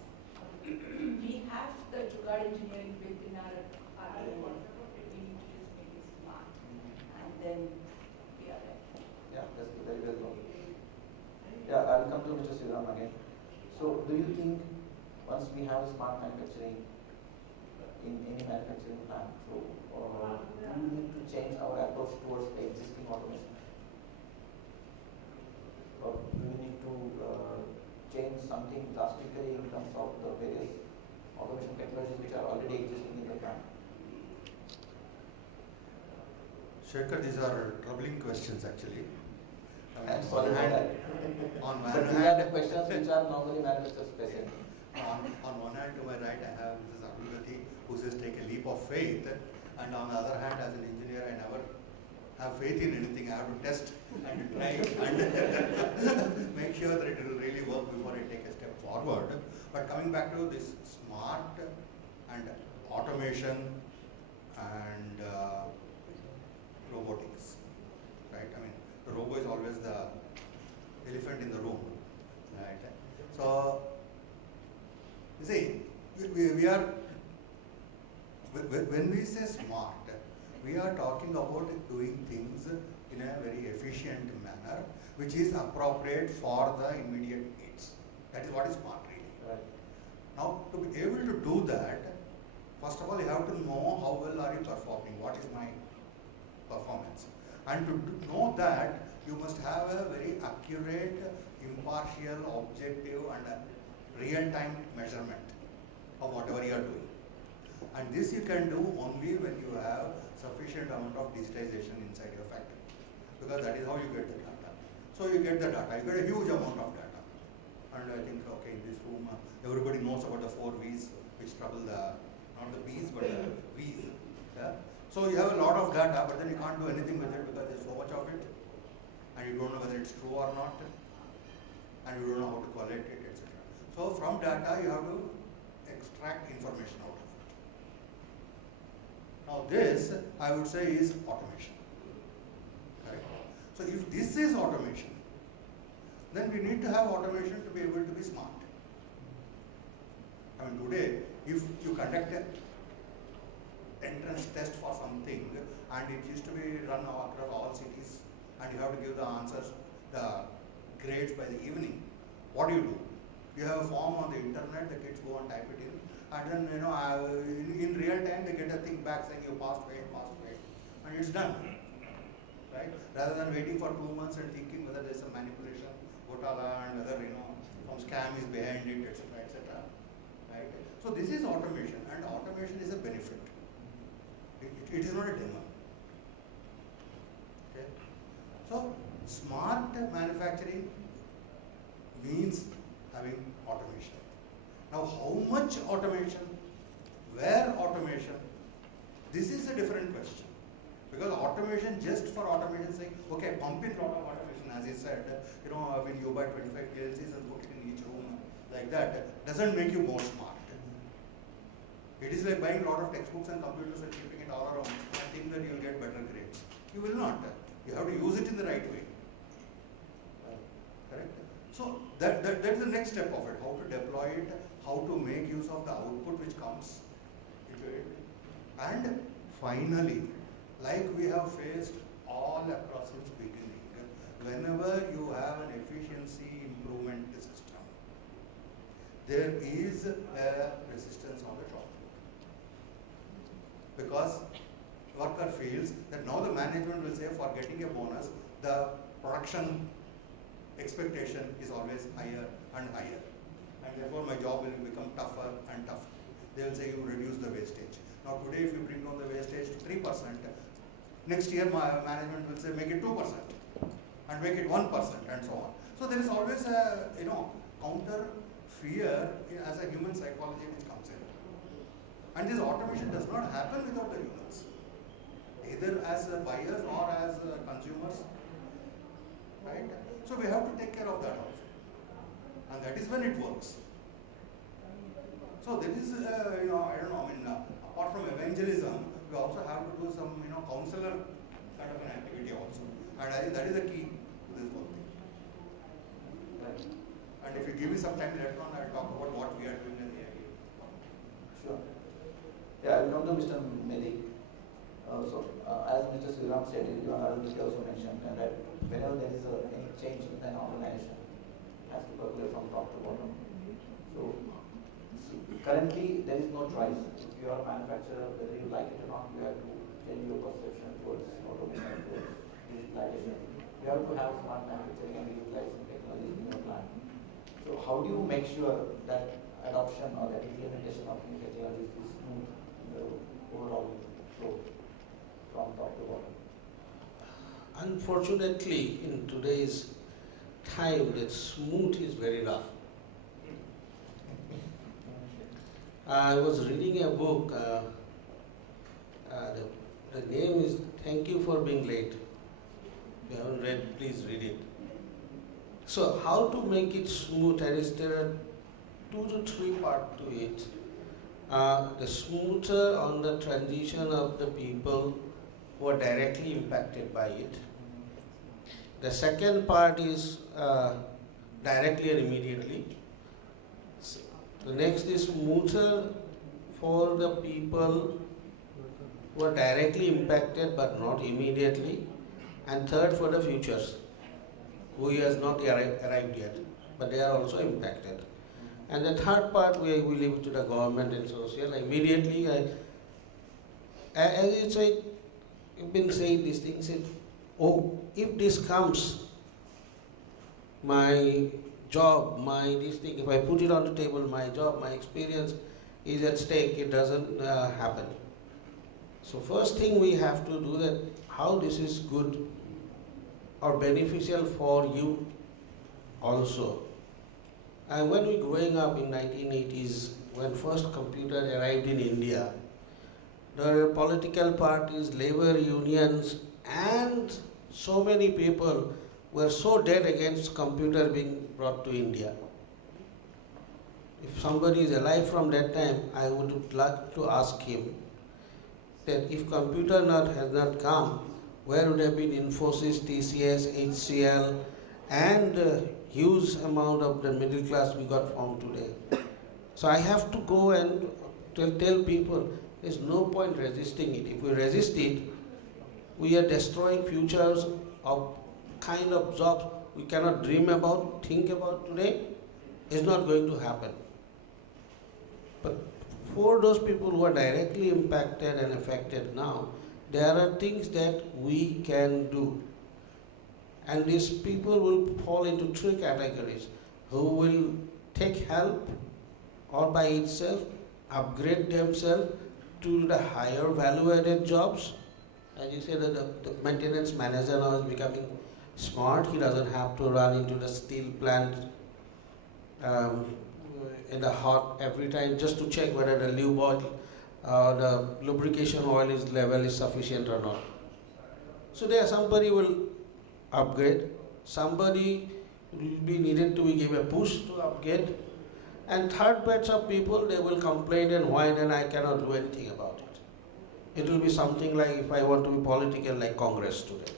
We have the Jugaad engineering built in our world. We need to just make it smart, and then we are there. Yeah, that's very well done. Yeah, I'll come to Mr. Sriram again. So, do you think once we have smart manufacturing in any manufacturing plant, so do we need to change our approach towards the existing automation? Or do we need to change something drastically in terms of the various automation technologies which are already existing in the plant? Shekhar, these are troubling questions actually. I'm sorry for that. On one But these are the questions which are normally manufacturer specific. on one hand, to my right, I have Mrs. Abdulati, who says take a leap of faith, and on the other hand, as an engineer, I never have faith in anything. I have to test and try and make sure that it will really work before I take a step forward. But coming back to this smart and automation and robotics, right? I mean, the robo is always the elephant in the room, right? So, you see, we are, when we say smart, we are talking about doing things in a very efficient manner, which is appropriate for the immediate needs. That is what is smart really. Right. Now, to be able to do that, first of all, you have to know how well are you performing, what is my performance. And to know that, you must have a very accurate, impartial, objective and real-time measurement of whatever you are doing. And this you can do only when you have sufficient amount of digitization inside your factory, because that is how you get the data. So you get the data, you get a huge amount of data. And I think, okay, in this room, everybody knows about the 4 V's, which trouble the, not the bees, but the V's. Yeah? So you have a lot of data, but then you can't do anything with it because there's so much of it, and you don't know whether it's true or not, and you don't know how to collect it, etc. So from data, you have to extract information out of it. Now this, I would say, is automation. Correct? So if this is automation, then we need to have automation to be able to be smart. I mean, today, if you conduct an entrance test for something, and it used to be run across all cities, and you have to give the answers, the grades by the evening, what do? You have a form on the internet, the kids go and type it in, and then, you know, in real time they get a thing back saying you passed, and it's done, right? Rather than waiting for 2 months and thinking whether there's some manipulation, Gotala, and whether, you know, some scam is behind it, etc., right? So this is automation, and automation is a benefit. It is not a demo. Okay? So smart manufacturing means having automation. Now, how much automation, where automation, this is a different question. Because automation, just for automation's sake, okay, pump in lot of automation, as he said, you know, when you buy 25 PLCs and put it in each room like that, doesn't make you more smart. It is like buying a lot of textbooks and computers and keeping it all around and think that you will get better grades. You will not. You have to use it in the right way. Correct? So that is the next step of it, how to deploy it, how to make use of the output which comes into it. And finally, like we have faced all across its beginning, whenever you have an efficiency improvement system, there is a resistance on the top. Because worker feels that now the management will say for getting a bonus, the production expectation is always higher and higher. And therefore my job will become tougher and tougher. They will say you reduce the wastage. Now today if you bring down the wastage to 3%, next year my management will say make it 2% and make it 1% and so on. So there is always a counter fear as a human psychology which comes in. And this automation does not happen without the humans, either as buyers or as consumers, right? So we have to take care of that also, and that is when it works. So there is, apart from evangelism, we also have to do some, counselor kind of an activity also, and I think that is the key to this whole thing. Right. And if you give me some time later on, I'll talk about what we are doing in the area. Sure. Yeah, I will come to Mr. Mehdi. As Mr. Sriram said, you also mentioned that whenever there is any change in an organization, it has to percolate from top to bottom. So currently, there is no choice. If you are a manufacturer, whether you like it or not, you have to change your perception towards automation, towards digitalization. You have to have smart manufacturing and utilizing technologies in your plant. So how do you make sure that adoption or that implementation of new technologies is smooth in the overall flow from top to bottom? Unfortunately, in today's time, that smooth is very rough. I was reading a book, the name is Thank You for Being Late. If you haven't read, please read it. So how to make it smooth, and there are 2 to 3 parts to it. The smoother on the transition of the people who are directly impacted by it. The second part is directly and immediately. The next is smoother for the people who are directly impacted but not immediately. And third, for the futures, who has not arrived yet, but they are also impacted. And the third part, we leave it to the government and social. Immediately, as you said, you've been saying these things, if this comes, my job, this thing, if I put it on the table, my job, my experience is at stake, it doesn't happen. So first thing we have to do that, how this is good or beneficial for you also. And when we growing up in 1980s, when first computer arrived in India, there were political parties, labor unions, and so many people were so dead against computer being brought to India. If somebody is alive from that time, I would like to ask him that if computer has not come, where would have been Infosys, TCS, HCL, and huge amount of the middle class we got formed today. So I have to go and tell people there's no point resisting it. If we resist it, we are destroying futures of kind of jobs we cannot dream about, think about today. It's not going to happen. But for those people who are directly impacted and affected now, there are things that we can do. And these people will fall into 3 categories: who will take help or by itself upgrade themselves to the higher value-added jobs. As you said, the maintenance manager now is becoming smart. He doesn't have to run into the steel plant in the hot every time just to check whether the lube oil, the lubrication oil level is sufficient or not. So there somebody will upgrade, somebody will be needed to give a push to upgrade, and third batch of people, they will complain and whine and I cannot do anything about it. It will be something like, if I want to be political, like Congress today.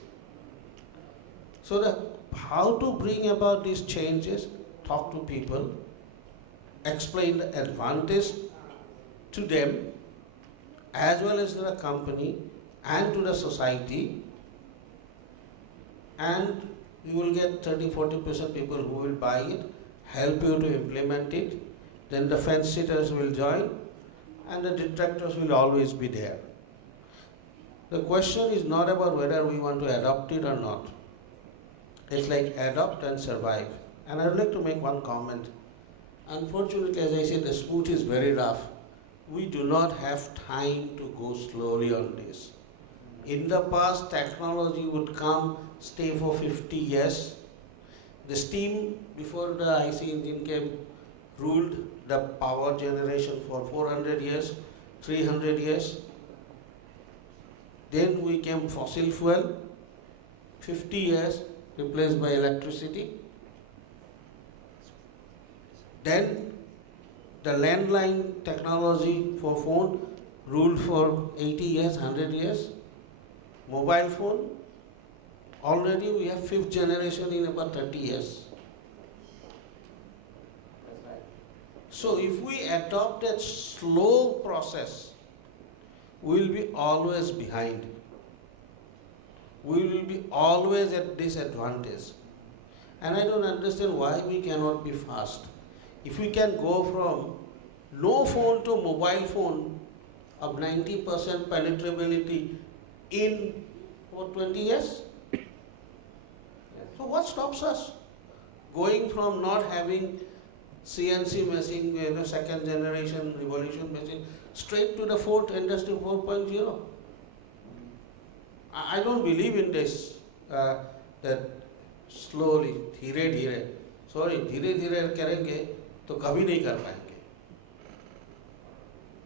So how to bring about these changes, talk to people, explain the advantage to them as well as to the company and to the society, and you will get 30-40% people who will buy it, help you to implement it, then the fence sitters will join and the detractors will always be there. The question is not about whether we want to adopt it or not. It's like adopt and survive. And I would like to make one comment. Unfortunately, as I said, the smooth is very rough. We do not have time to go slowly on this. In the past, technology would come, stay for 50 years, The steam before the IC engine came ruled the power generation for 400 years, 300 years. Then we came fossil fuel, 50 years replaced by electricity. Then the landline technology for phone ruled for 80 years, 100 years. Mobile phone, already we have fifth generation in about 30 years. That's right. So if we adopt that slow process, we will be always behind. We will be always at disadvantage. And I don't understand why we cannot be fast. If we can go from no phone to mobile phone of 90% penetrability in 20 years, Yes. so what stops us? Going from not having CNC machine, second generation revolution machine, straight to the fourth industry 4.0. I don't believe in this, that slowly, धीरे धीरे, sorry, धीरे धीरे करेंगे तो कभी नहीं कर पाएंगे.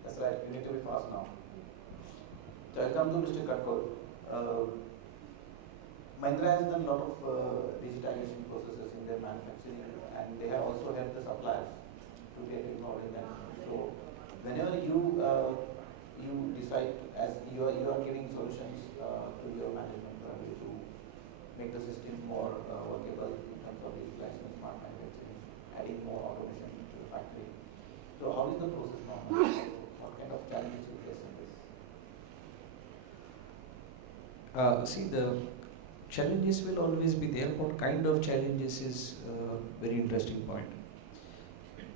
That's right. You need to be fast now. So I'll come to Mr. Katkor. Mahindra has done a lot of digitalization processes in their manufacturing, and they have also helped the suppliers to get involved in that. So whenever you decide, as you are giving solutions to your management to make the system more workable in terms of digitalization, smart manufacturing, adding more automation to the factory. So how is the process now? What kind of challenges you face in this? See, the challenges will always be there. What kind of challenges is a very interesting point.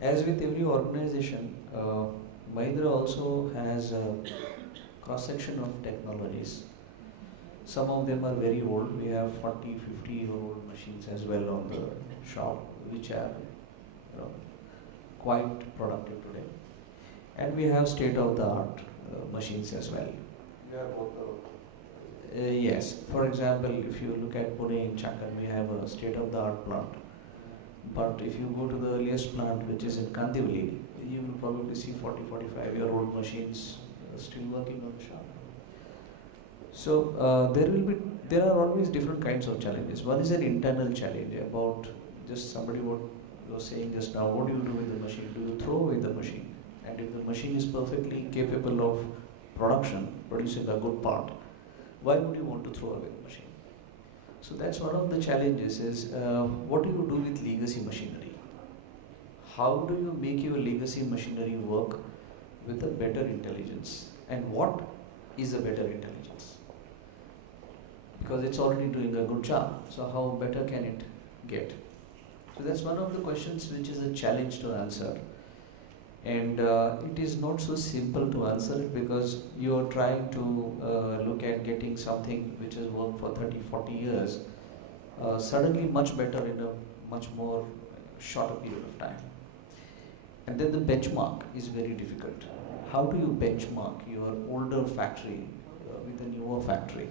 As with every organization, Mahindra also has a cross-section of technologies. Some of them are very old. We have 40, 50-year-old machines as well on the shop, which are quite productive today. And we have state-of-the-art machines as well. You have both Yes. For example, if you look at Pune in Chakan, we have a state-of-the-art plant. But if you go to the earliest plant, which is in Kandivali, you will probably see 40, 45-year-old machines still working on the shop. So there are always different kinds of challenges. One is an internal challenge about just somebody what was saying just now. What do you do with the machine? Do you throw away the machine? And if the machine is perfectly capable of production, producing a good part, why would you want to throw away the machine? So that's one of the challenges is what do you do with legacy machinery? How do you make your legacy machinery work with a better intelligence? And what is a better intelligence? Because it's already doing a good job. So how better can it get? So that's one of the questions which is a challenge to answer. And it is not so simple to answer it because you are trying to look at getting something which has worked for 30, 40 years suddenly much better in a much more shorter period of time. And then the benchmark is very difficult. How do you benchmark your older factory with a newer factory?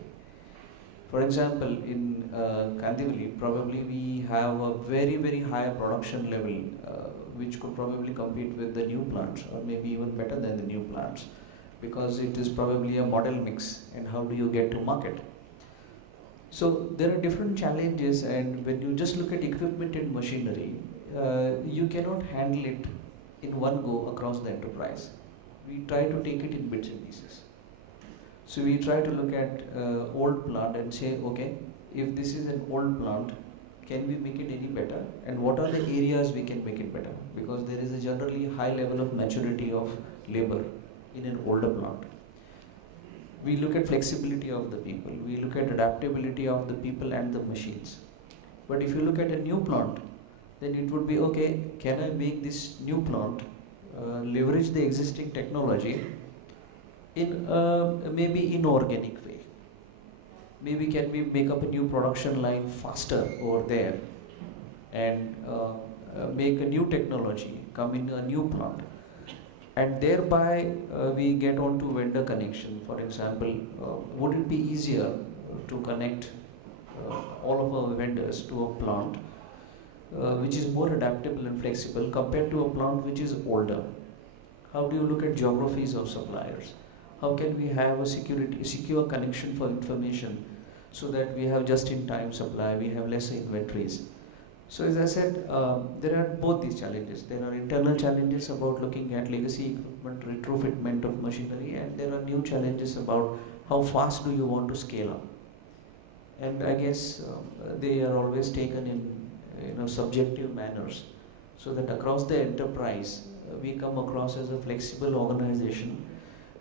For example, in Kandivali, probably we have a very, very high production level which could probably compete with the new plants or maybe even better than the new plants because it is probably a model mix, and how do you get to market? So there are different challenges, and when you just look at equipment and machinery, you cannot handle it in one go across the enterprise. We try to take it in bits and pieces. So we try to look at old plant and say, okay, if this is an old plant, can we make it any better? And what are the areas we can make it better? Because there is a generally high level of maturity of labor in an older plant. We look at flexibility of the people. We look at adaptability of the people and the machines. But if you look at a new plant, then it would be, okay, can I make this new plant leverage the existing technology in maybe inorganic way? Maybe can we make up a new production line faster over there and make a new technology, come in a new plant, and thereby we get on to vendor connection. For example, would it be easier to connect all of our vendors to a plant which is more adaptable and flexible compared to a plant which is older? How do you look at geographies of suppliers? How can we have a secure connection for information so that we have just-in-time supply, we have lesser inventories? So as I said, there are both these challenges. There are internal challenges about looking at legacy equipment, retrofitment of machinery, and there are new challenges about how fast do you want to scale up. And I guess they are always taken in subjective manners, so that across the enterprise we come across as a flexible organization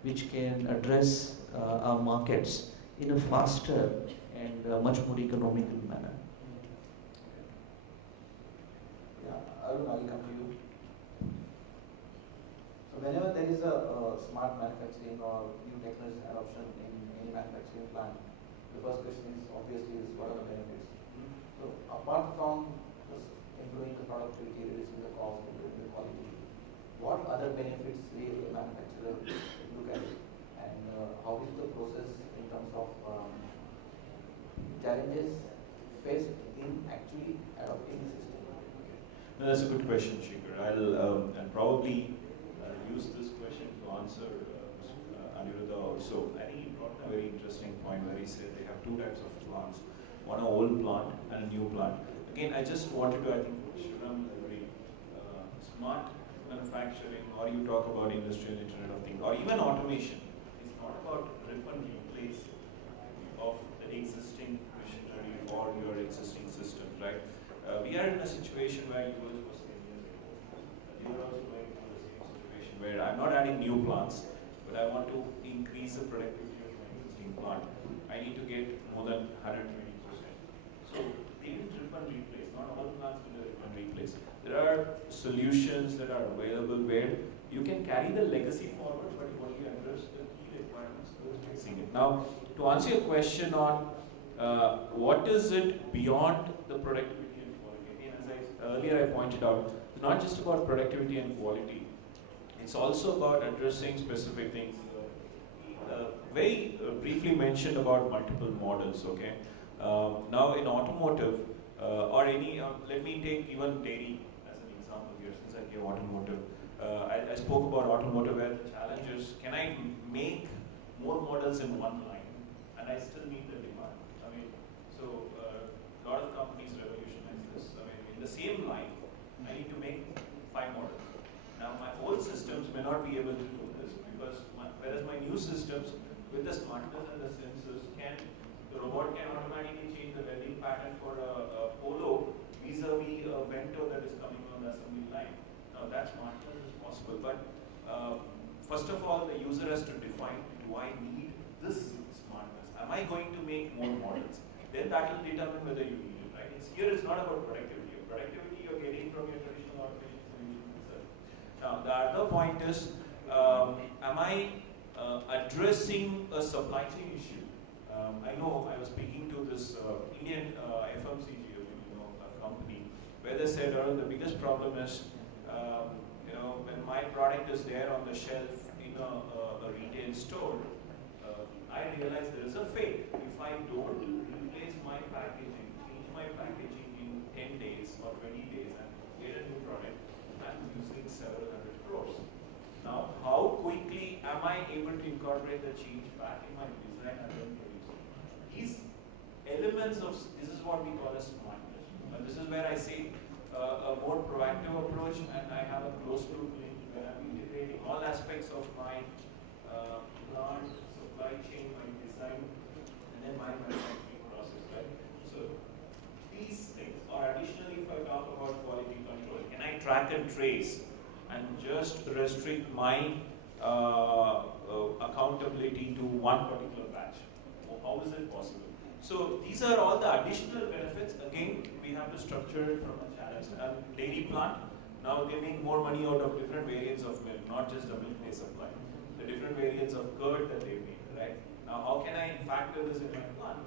which can address our markets in a faster and much more economical manner. Yeah, Arun, I will come to you. So whenever there is a smart manufacturing or new technology adoption in any manufacturing plant, the first question is obviously what are the benefits? So apart from just improving the productivity, reducing the cost, improving the quality, what other benefits will the manufacturer look at, and how is the process in terms of challenges faced in actually adopting the system? No, that's a good question, Shikhar. I'll probably use this question to answer Aniruddha also. I think he brought a very interesting point where he said they have two types of plants, one an old plant and a new plant. Again, I just wanted to, I think, Shriram is very smart manufacturing, or you talk about industrial Internet of Things, or even automation. It's not about rip and replace of the existing machinery or your existing systems, right? We are in a situation where you was 10 years ago. You are also going through the same situation where I'm not adding new plants, but I want to increase the productivity of my existing plant. I need to get more than 120%. So they will rip and replace. Not all plants will rip and replace. There are solutions that are available where you can carry the legacy forward, but you only address the key requirements towards fixing it. Now, to answer your question on what is it beyond the productivity and quality, again, as earlier I pointed out, it's not just about productivity and quality. It's also about addressing specific things. Very briefly mentioned about multiple models, okay? Now in automotive, or any, let me take even dairy as an example here, since I gave automotive. I spoke about automotive where the challenge is, can I make more models in one line and I still meet the demand? I mean, so a lot of companies revolutionize this. I mean, in the same line, I need to make 5 models. Now my old systems may not be able to do this because whereas my new systems with the smartness and the sensors the robot can automatically change the welding pattern for a polo vis-a-vis a Vento that is coming on the assembly line. Now that smartness is possible, but first of all the user has to define, do I need this smartness? Am I going to make more models? Then that will determine whether you need it, right? Here it's not about productivity. Productivity you're getting from your traditional automation solution itself. Now the other point is, am I addressing a supply chain issue? I know I was speaking to this Indian FMCG, a company, where they said, the biggest problem is, when my product is there on the shelf in a retail store, I realize there is a fate. If I don't replace my packaging, change my packaging in 10 days or 20 days and get a new product, I'm losing several hundred crores. Now, how quickly am I able to incorporate the change back in my design and then produce it? These elements of, this is what we call a smartness. And this is where I say a more proactive approach, and I have a closed loop link where I'm integrating all aspects of my plant, supply chain, my design, and then my manufacturing process, right? So these things, or additionally if I talk about quality control, can I track and trace and just restrict my accountability to one particular batch? How is it possible? So these are all the additional benefits. Again, we have to structure it from a challenge. And dairy plant, now they make more money out of different variants of milk, not just the milk they supply. The different variants of curd that they make, right? Now how can I factor this in my plant?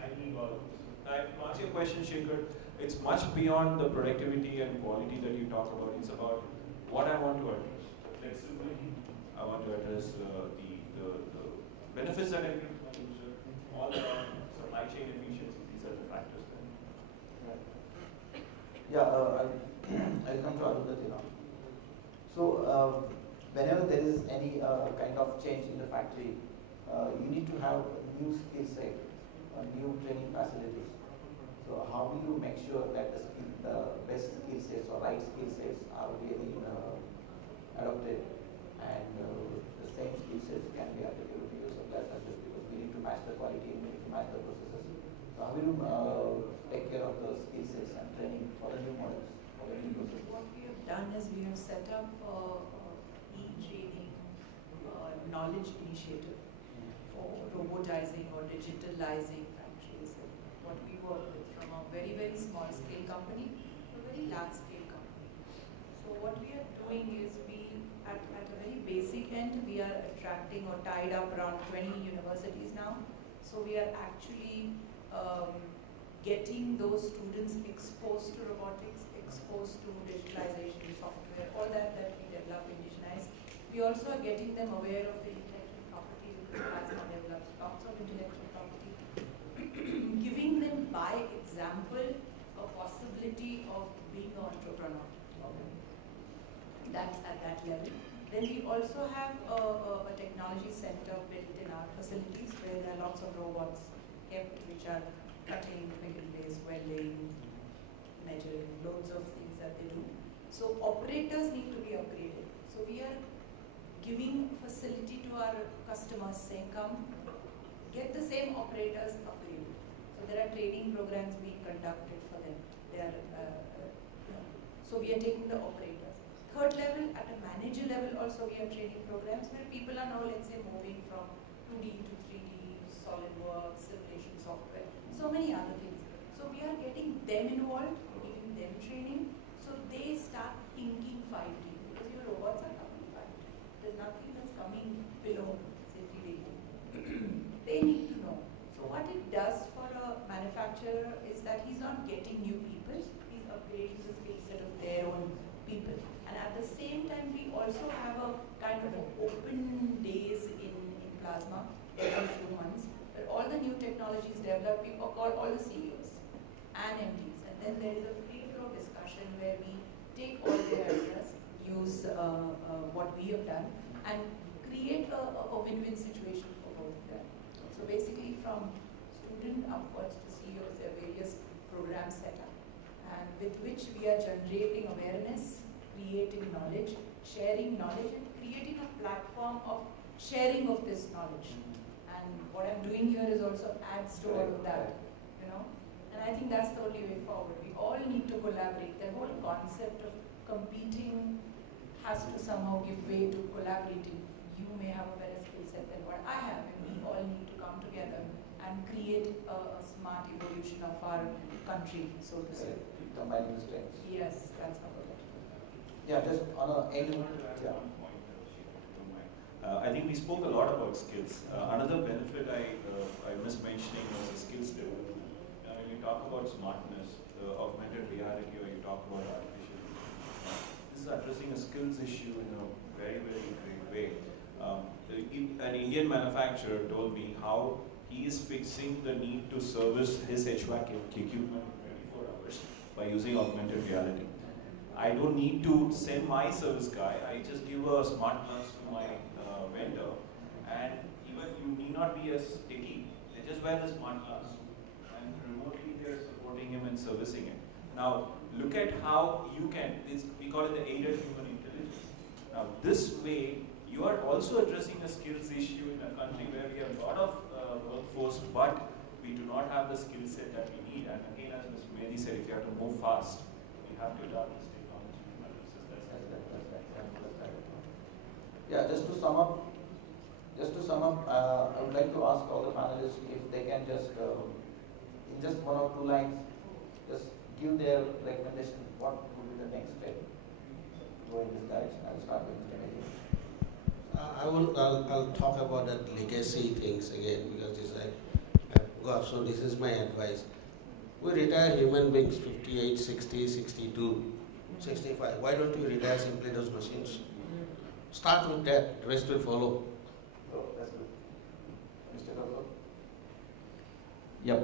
I need all of this. Now, to answer your question, Shekhar, it's much beyond the productivity and quality that you talk about. It's about what I want to address. Flexibility, I want to address the benefits that I bring to my user, all the supply chain efficiency, these are the factors. Right. Yeah, I'll come to Arundhati now. So, whenever there is any kind of change in the factory, you need to have a new skill set, new training facilities. So, how will you make sure that the best skill sets or right skill sets are really adopted, and the same skill sets can be applicable to your suppliers as well, because we need to match the quality, we need to match the processes. So, how will you take care of the skill sets and training for the new models, for the new processes? What we have done is we have set up e-training knowledge initiative for robotizing or digitalizing factories. What we work with, from a very, very small scale company to a very large scale company. So what we are doing is at a very basic end, we are attracting or tied up around 20 universities now. So we are actually getting those students exposed to robotics, exposed to digitalization software, all that we develop indigenize. We also are getting them aware of the intellectual property, because Plasma develops lots of intellectual property, giving them by example a possibility of being an entrepreneur. Okay. That's at that level. Then we also have a technology center built in our facilities where there are lots of robots kept which are cutting, pick and place, welding, measuring, loads of things that they do. So operators need to be upgraded. So we are giving facility to our customers saying, come, get the same operators upgraded. So there are training programs being conducted for them. They are, so we are taking the operators. Third level, at a manager level also we have training programs where people are now, let's say, moving from 2D to 3D, SolidWorks, simulation software, so many other things. So we are getting them involved, giving them training, so they start thinking 5D, because your robots are coming 5D. There's nothing that's coming below, say, 3D. They need to know. So what it does for a manufacturer is that he's not getting new people, he's upgrading the skill set of their own people. And at the same time, we also have a kind of open days in Plasma every few months, where all the new technologies developed, we call all the CEOs and MDs. And then there is a free flow discussion where we take all their ideas, use what we have done, and create a win-win situation for both of them. So basically from student upwards to CEOs, there are various programs set up, and with which we are generating awareness, creating knowledge, sharing knowledge, and creating a platform of sharing of this knowledge. And what I'm doing here is also adds to all of that, you know. And I think that's the only way forward. We all need to collaborate. The whole concept of competing has to somehow give way to collaborating. You may have a better skill set than what I have, and we all need to come together and create a smart evolution of our country, so to say. Combining the strengths. Yes, that's how it is. Yeah, just on a end. Yeah. I think we spoke a lot about skills. Another benefit I missed mentioning was the skills development. When you talk about smartness, augmented reality, or you talk about artificial intelligence, this is addressing a skills issue in a very, very great way. An Indian manufacturer told me how he is fixing the need to service his HVAC equipment in 24 hours by using augmented reality. I don't need to send my service guy. I just give a smart glass to my vendor, and even you need not be as techie. They just wear the smart glass, and remotely they are supporting him and servicing him. Now, look at how you can. We call it the aided human intelligence. Now, this way you are also addressing a skills issue in a country where we have a lot of workforce, but we do not have the skill set that we need. And again, as Mr. Mehdi said, if you have to move fast, you have to adopt this technology. Yeah, just to sum up, I would like to ask all the panelists if they can just, in just one or two lines, just give their recommendation. What would be the next step to go in this direction? I'll start with Mr. Mehdi. I'll talk about that legacy things again, because this so this is my advice. We retire human beings 58, 60, 62, 65. Why don't you retire simply those machines? Start with that, the rest will follow. So that's good. Mr. Kapoor? Yep.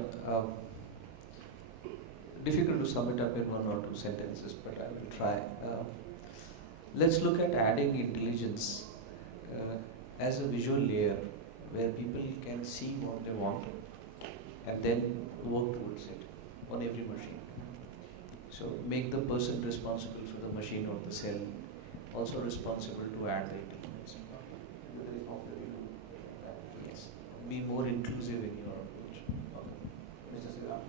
difficult to sum it up in one or two sentences, but I will try. Let's look at adding intelligence as a visual layer where people can see what they want and then work towards it on every machine. So make the person responsible for the machine or the cell also responsible to add the intelligence. With the responsibility to yes, be more inclusive in your approach. Mr. Siva?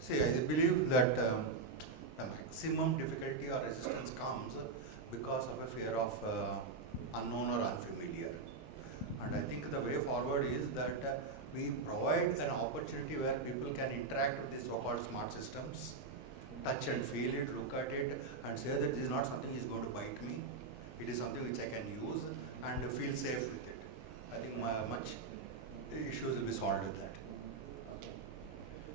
See, I believe that the maximum difficulty or resistance comes because of a fear of unknown or unfamiliar. And I think the way forward is that we provide an opportunity where people can interact with these so-called smart systems, touch and feel it, look at it, and say that this is not something that is going to bite me. It is something which I can use and feel safe with it. I think much issues will be solved with that.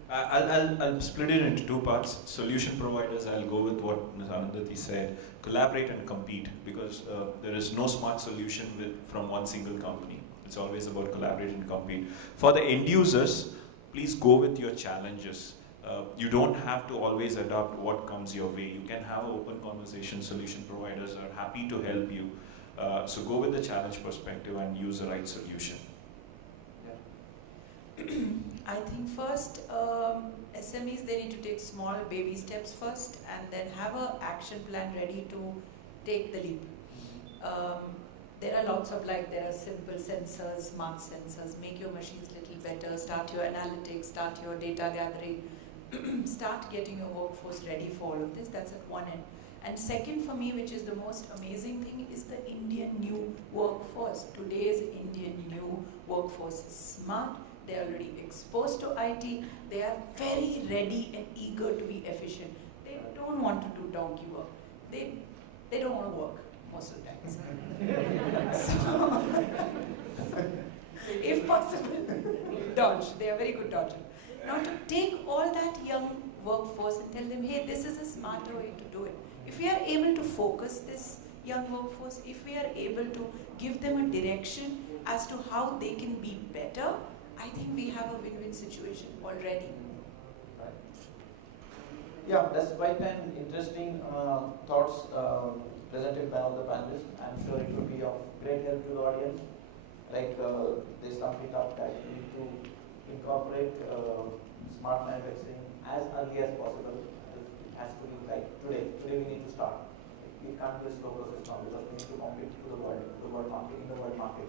I'll split it into two parts. Solution providers, I'll go with what Ms. Anandati said. Collaborate and compete, because there is no smart solution from one single company. It's always about collaborate and compete. For the end users, please go with your challenges. You don't have to always adopt what comes your way. You can have an open conversation. Solution providers are happy to help you. So go with the challenge perspective and use the right solution. I think first, SMEs, they need to take small baby steps first and then have an action plan ready to take the leap. There are lots of there are simple sensors, smart sensors, make your machines little better, start your analytics, start your data gathering, start getting your workforce ready for all of this. That's at one end. And second for me, which is the most amazing thing, is the Indian new workforce. Today's Indian new workforce is smart. They are already exposed to IT. They are very ready and eager to be efficient. They don't want to do donkey work. They don't want to work most of the time. So, if possible, dodge. They are very good dodger. Now to take all that young workforce and tell them, hey, this is a smarter way to do it. If we are able to focus this young workforce, if we are able to give them a direction as to how they can be better, I think we have a win-win situation already. Right. Yeah, that's quite an interesting thoughts presented by all the panelists. I'm sure it will be of great help to the audience. Like they summed it up that we need to incorporate smart manufacturing as early as possible. It has to be like today. Today we need to start. We can't do a slow process now because we need to compete to the world market, in the world market.